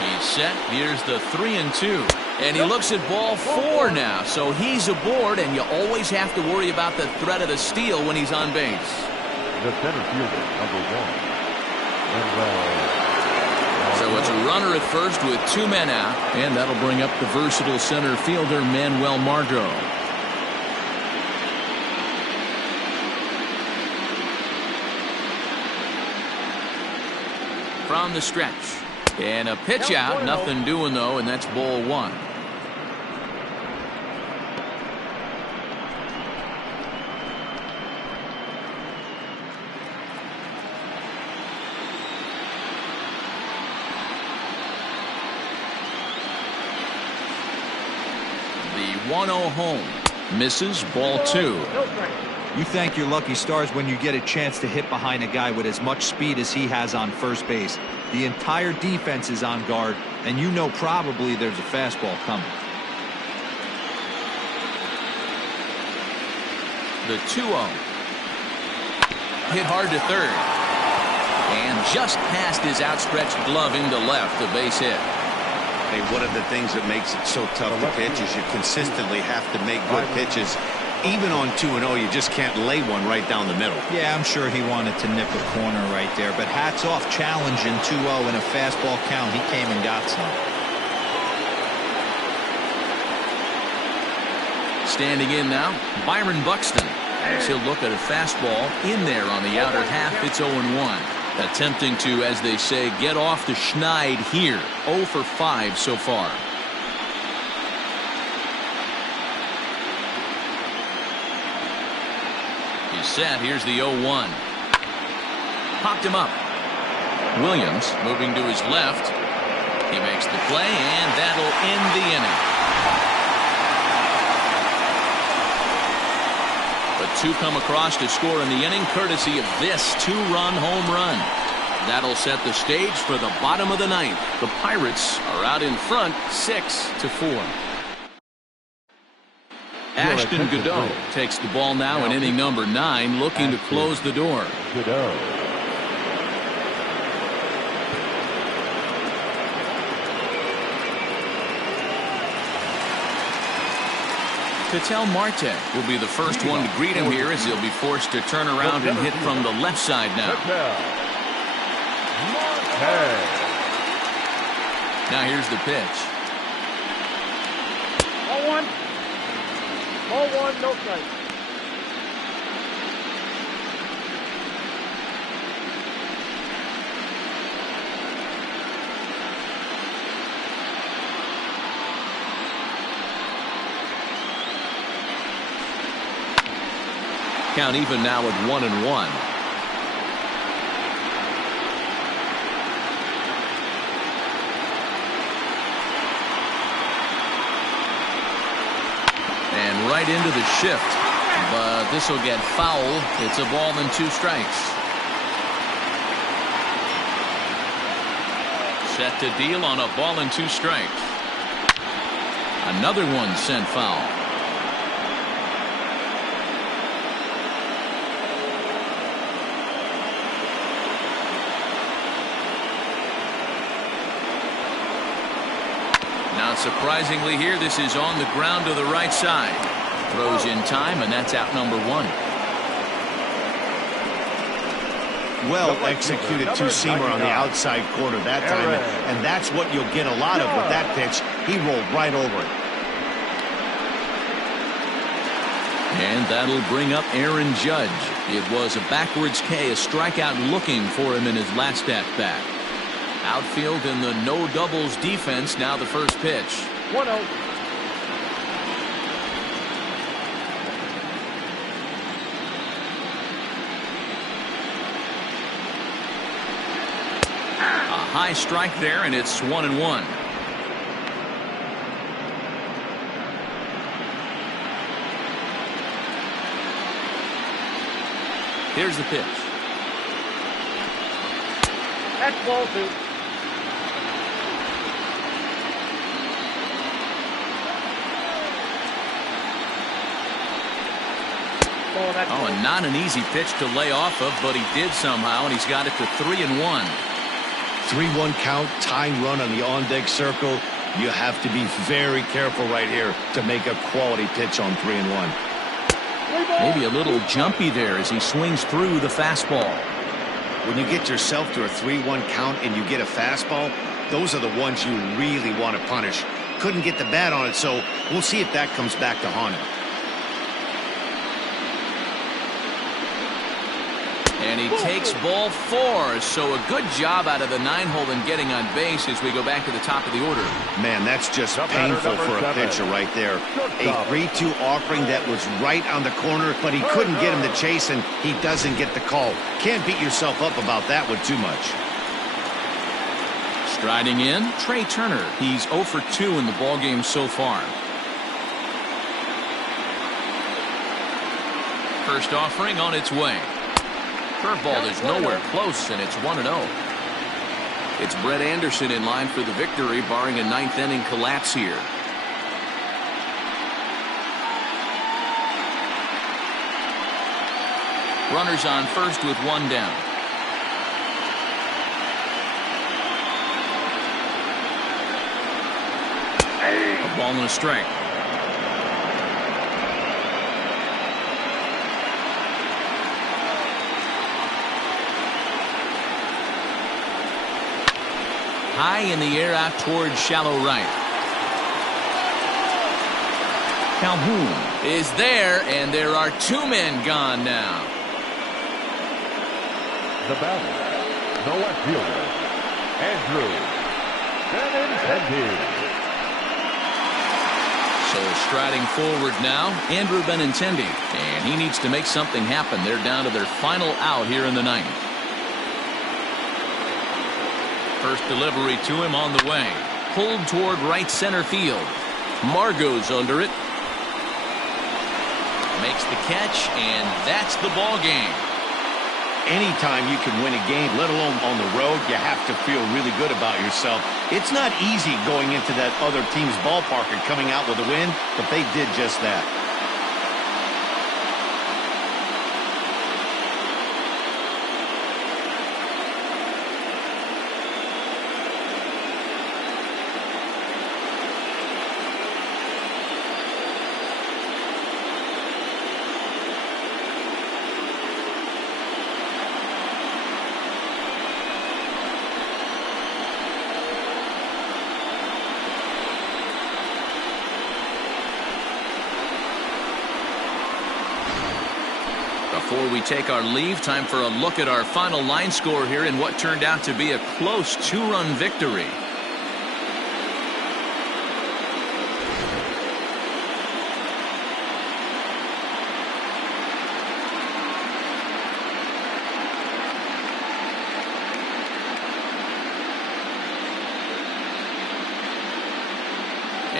He's set. Here's the 3-2. And he looks at ball 4 now. So he's aboard, and you always have to worry about the threat of the steal when he's on base. The center fielder, number 1. So it's a runner at first with 2 men out, and that'll bring up the versatile center fielder Manuel Margot. From the stretch. And a pitch out, nothing doing though, and that's ball 1. The 1-0 home misses, ball 2. You thank your lucky stars when you get a chance to hit behind a guy with as much speed as he has on first base. The entire defense is on guard, and you know probably there's a fastball coming. The 2-0. Hit hard to third. And just past his outstretched glove into left, a base hit. Hey, one of the things that makes it so tough to pitch is you consistently have to make good pitches. Even on 2-0, you just can't lay one right down the middle. Yeah, I'm sure he wanted to nip a corner right there, but hats off challenging 2-0 in a fastball count. He came and got some. Standing in now, Byron Buxton. As he'll look at a fastball in there on the outer half. It's 0-1. Attempting to, as they say, get off the schneid here. 0 for 5 so far. He's set. Here's the 0-1. Popped him up. Williams moving to his left. He makes the play, and that'll end the inning. But 2 come across to score in the inning, courtesy of this 2-run home run. That'll set the stage for the bottom of the 9th. The Pirates are out in front, 6-4. Ashton Godot takes the ball now in inning number 9, looking to close the door. Ketel Marte will be the first one to greet him here as he'll be forced to turn around and hit from the left side now. Now here's the pitch. Ball 1. Ball 1, no strike. Count even now at 1-1. And right into the shift, but this will get foul. It's a ball and 2 strikes. Set to deal on a ball and 2 strikes. Another one sent foul. Now surprisingly here, this is on the ground to the right side. Throws in time, and that's out number 1. Well executed two-seamer on the outside corner that time, and that's what you'll get a lot of with that pitch. He rolled right over it. And that'll bring up Aaron Judge. It was a backwards K, a strikeout looking for him in his last at-bat. Outfield in the no doubles defense. Now the first pitch. 1-0. High strike there, and it's 1-1. Here's the pitch. That's ball 2. Oh, and not an easy pitch to lay off of, but he did somehow, and he's got it to 3-1. 3-1 count, tying run on the on-deck circle. You have to be very careful right here to make a quality pitch on 3-1. Maybe a little jumpy there as he swings through the fastball. When you get yourself to a 3-1 count and you get a fastball, those are the ones you really want to punish. Couldn't get the bat on it, so we'll see if that comes back to haunt him. And he takes ball 4, so a good job out of the 9-hole in getting on base as we go back to the top of the order. Man, that's just painful for a pitcher right there. A 3-2 offering that was right on the corner, but he couldn't get him to chase, and he doesn't get the call. Can't beat yourself up about that one too much. Striding in, Trey Turner. He's 0 for 2 in the ballgame so far. First offering on its way. Curveball is nowhere close, and it's 1-0. It's Brett Anderson in line for the victory, barring a 9th inning collapse here. Runners on first with 1 down. A ball and a strike. High in the air out towards shallow right. Calhoun is there, and there are 2 men gone now. The batter, the left fielder, Andrew Benintendi. So striding forward now, Andrew Benintendi, and he needs to make something happen. They're down to their final out here in the 9th. First delivery to him on the way. Pulled toward right center field. Margot's under it. Makes the catch, and that's the ball game. Anytime you can win a game, let alone on the road, you have to feel really good about yourself. It's not easy going into that other team's ballpark and coming out with a win, but they did just that. Before we take our leave, time for a look at our final line score here in what turned out to be a close 2-run victory.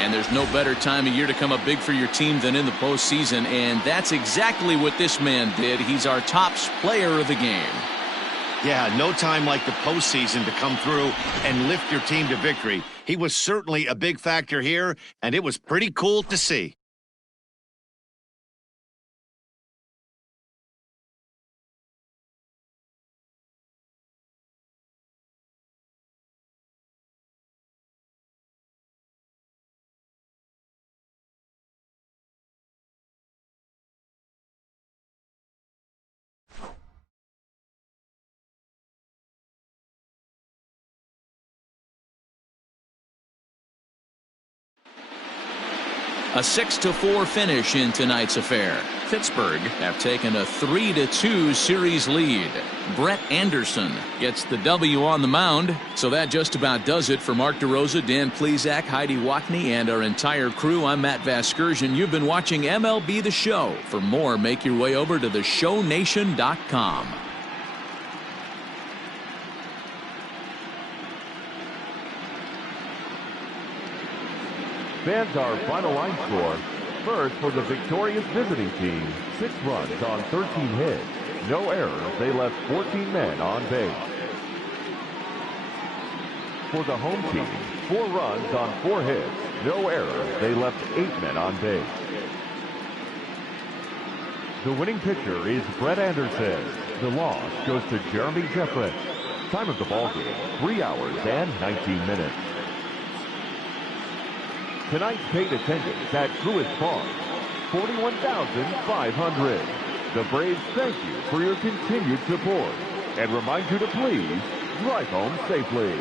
And there's no better time of year to come up big for your team than in the postseason, and that's exactly what this man did. He's our top player of the game. Yeah, no time like the postseason to come through and lift your team to victory. He was certainly a big factor here, and it was pretty cool to see. A 6-4 finish in tonight's affair. Pittsburgh have taken a 3-2 series lead. Brett Anderson gets the W on the mound. So that just about does it for Mark DeRosa, Dan Plesac, Heidi Watney, and our entire crew. I'm Matt Vasgersian. You've been watching MLB The Show. For more, make your way over to theshownation.com. Fans, our final line score. First, for the victorious visiting team, 6 runs on 13 hits. No errors. They left 14 men on base. For the home team, 4 runs on 4 hits. No errors. They left 8 men on base. The winning pitcher is Brett Anderson. The loss goes to Jeremy Jeffress. Time of the ballgame, 3 hours and 19 minutes. Tonight's paid attendance at Truist Park, 41,500. The Braves thank you for your continued support and remind you to please drive home safely.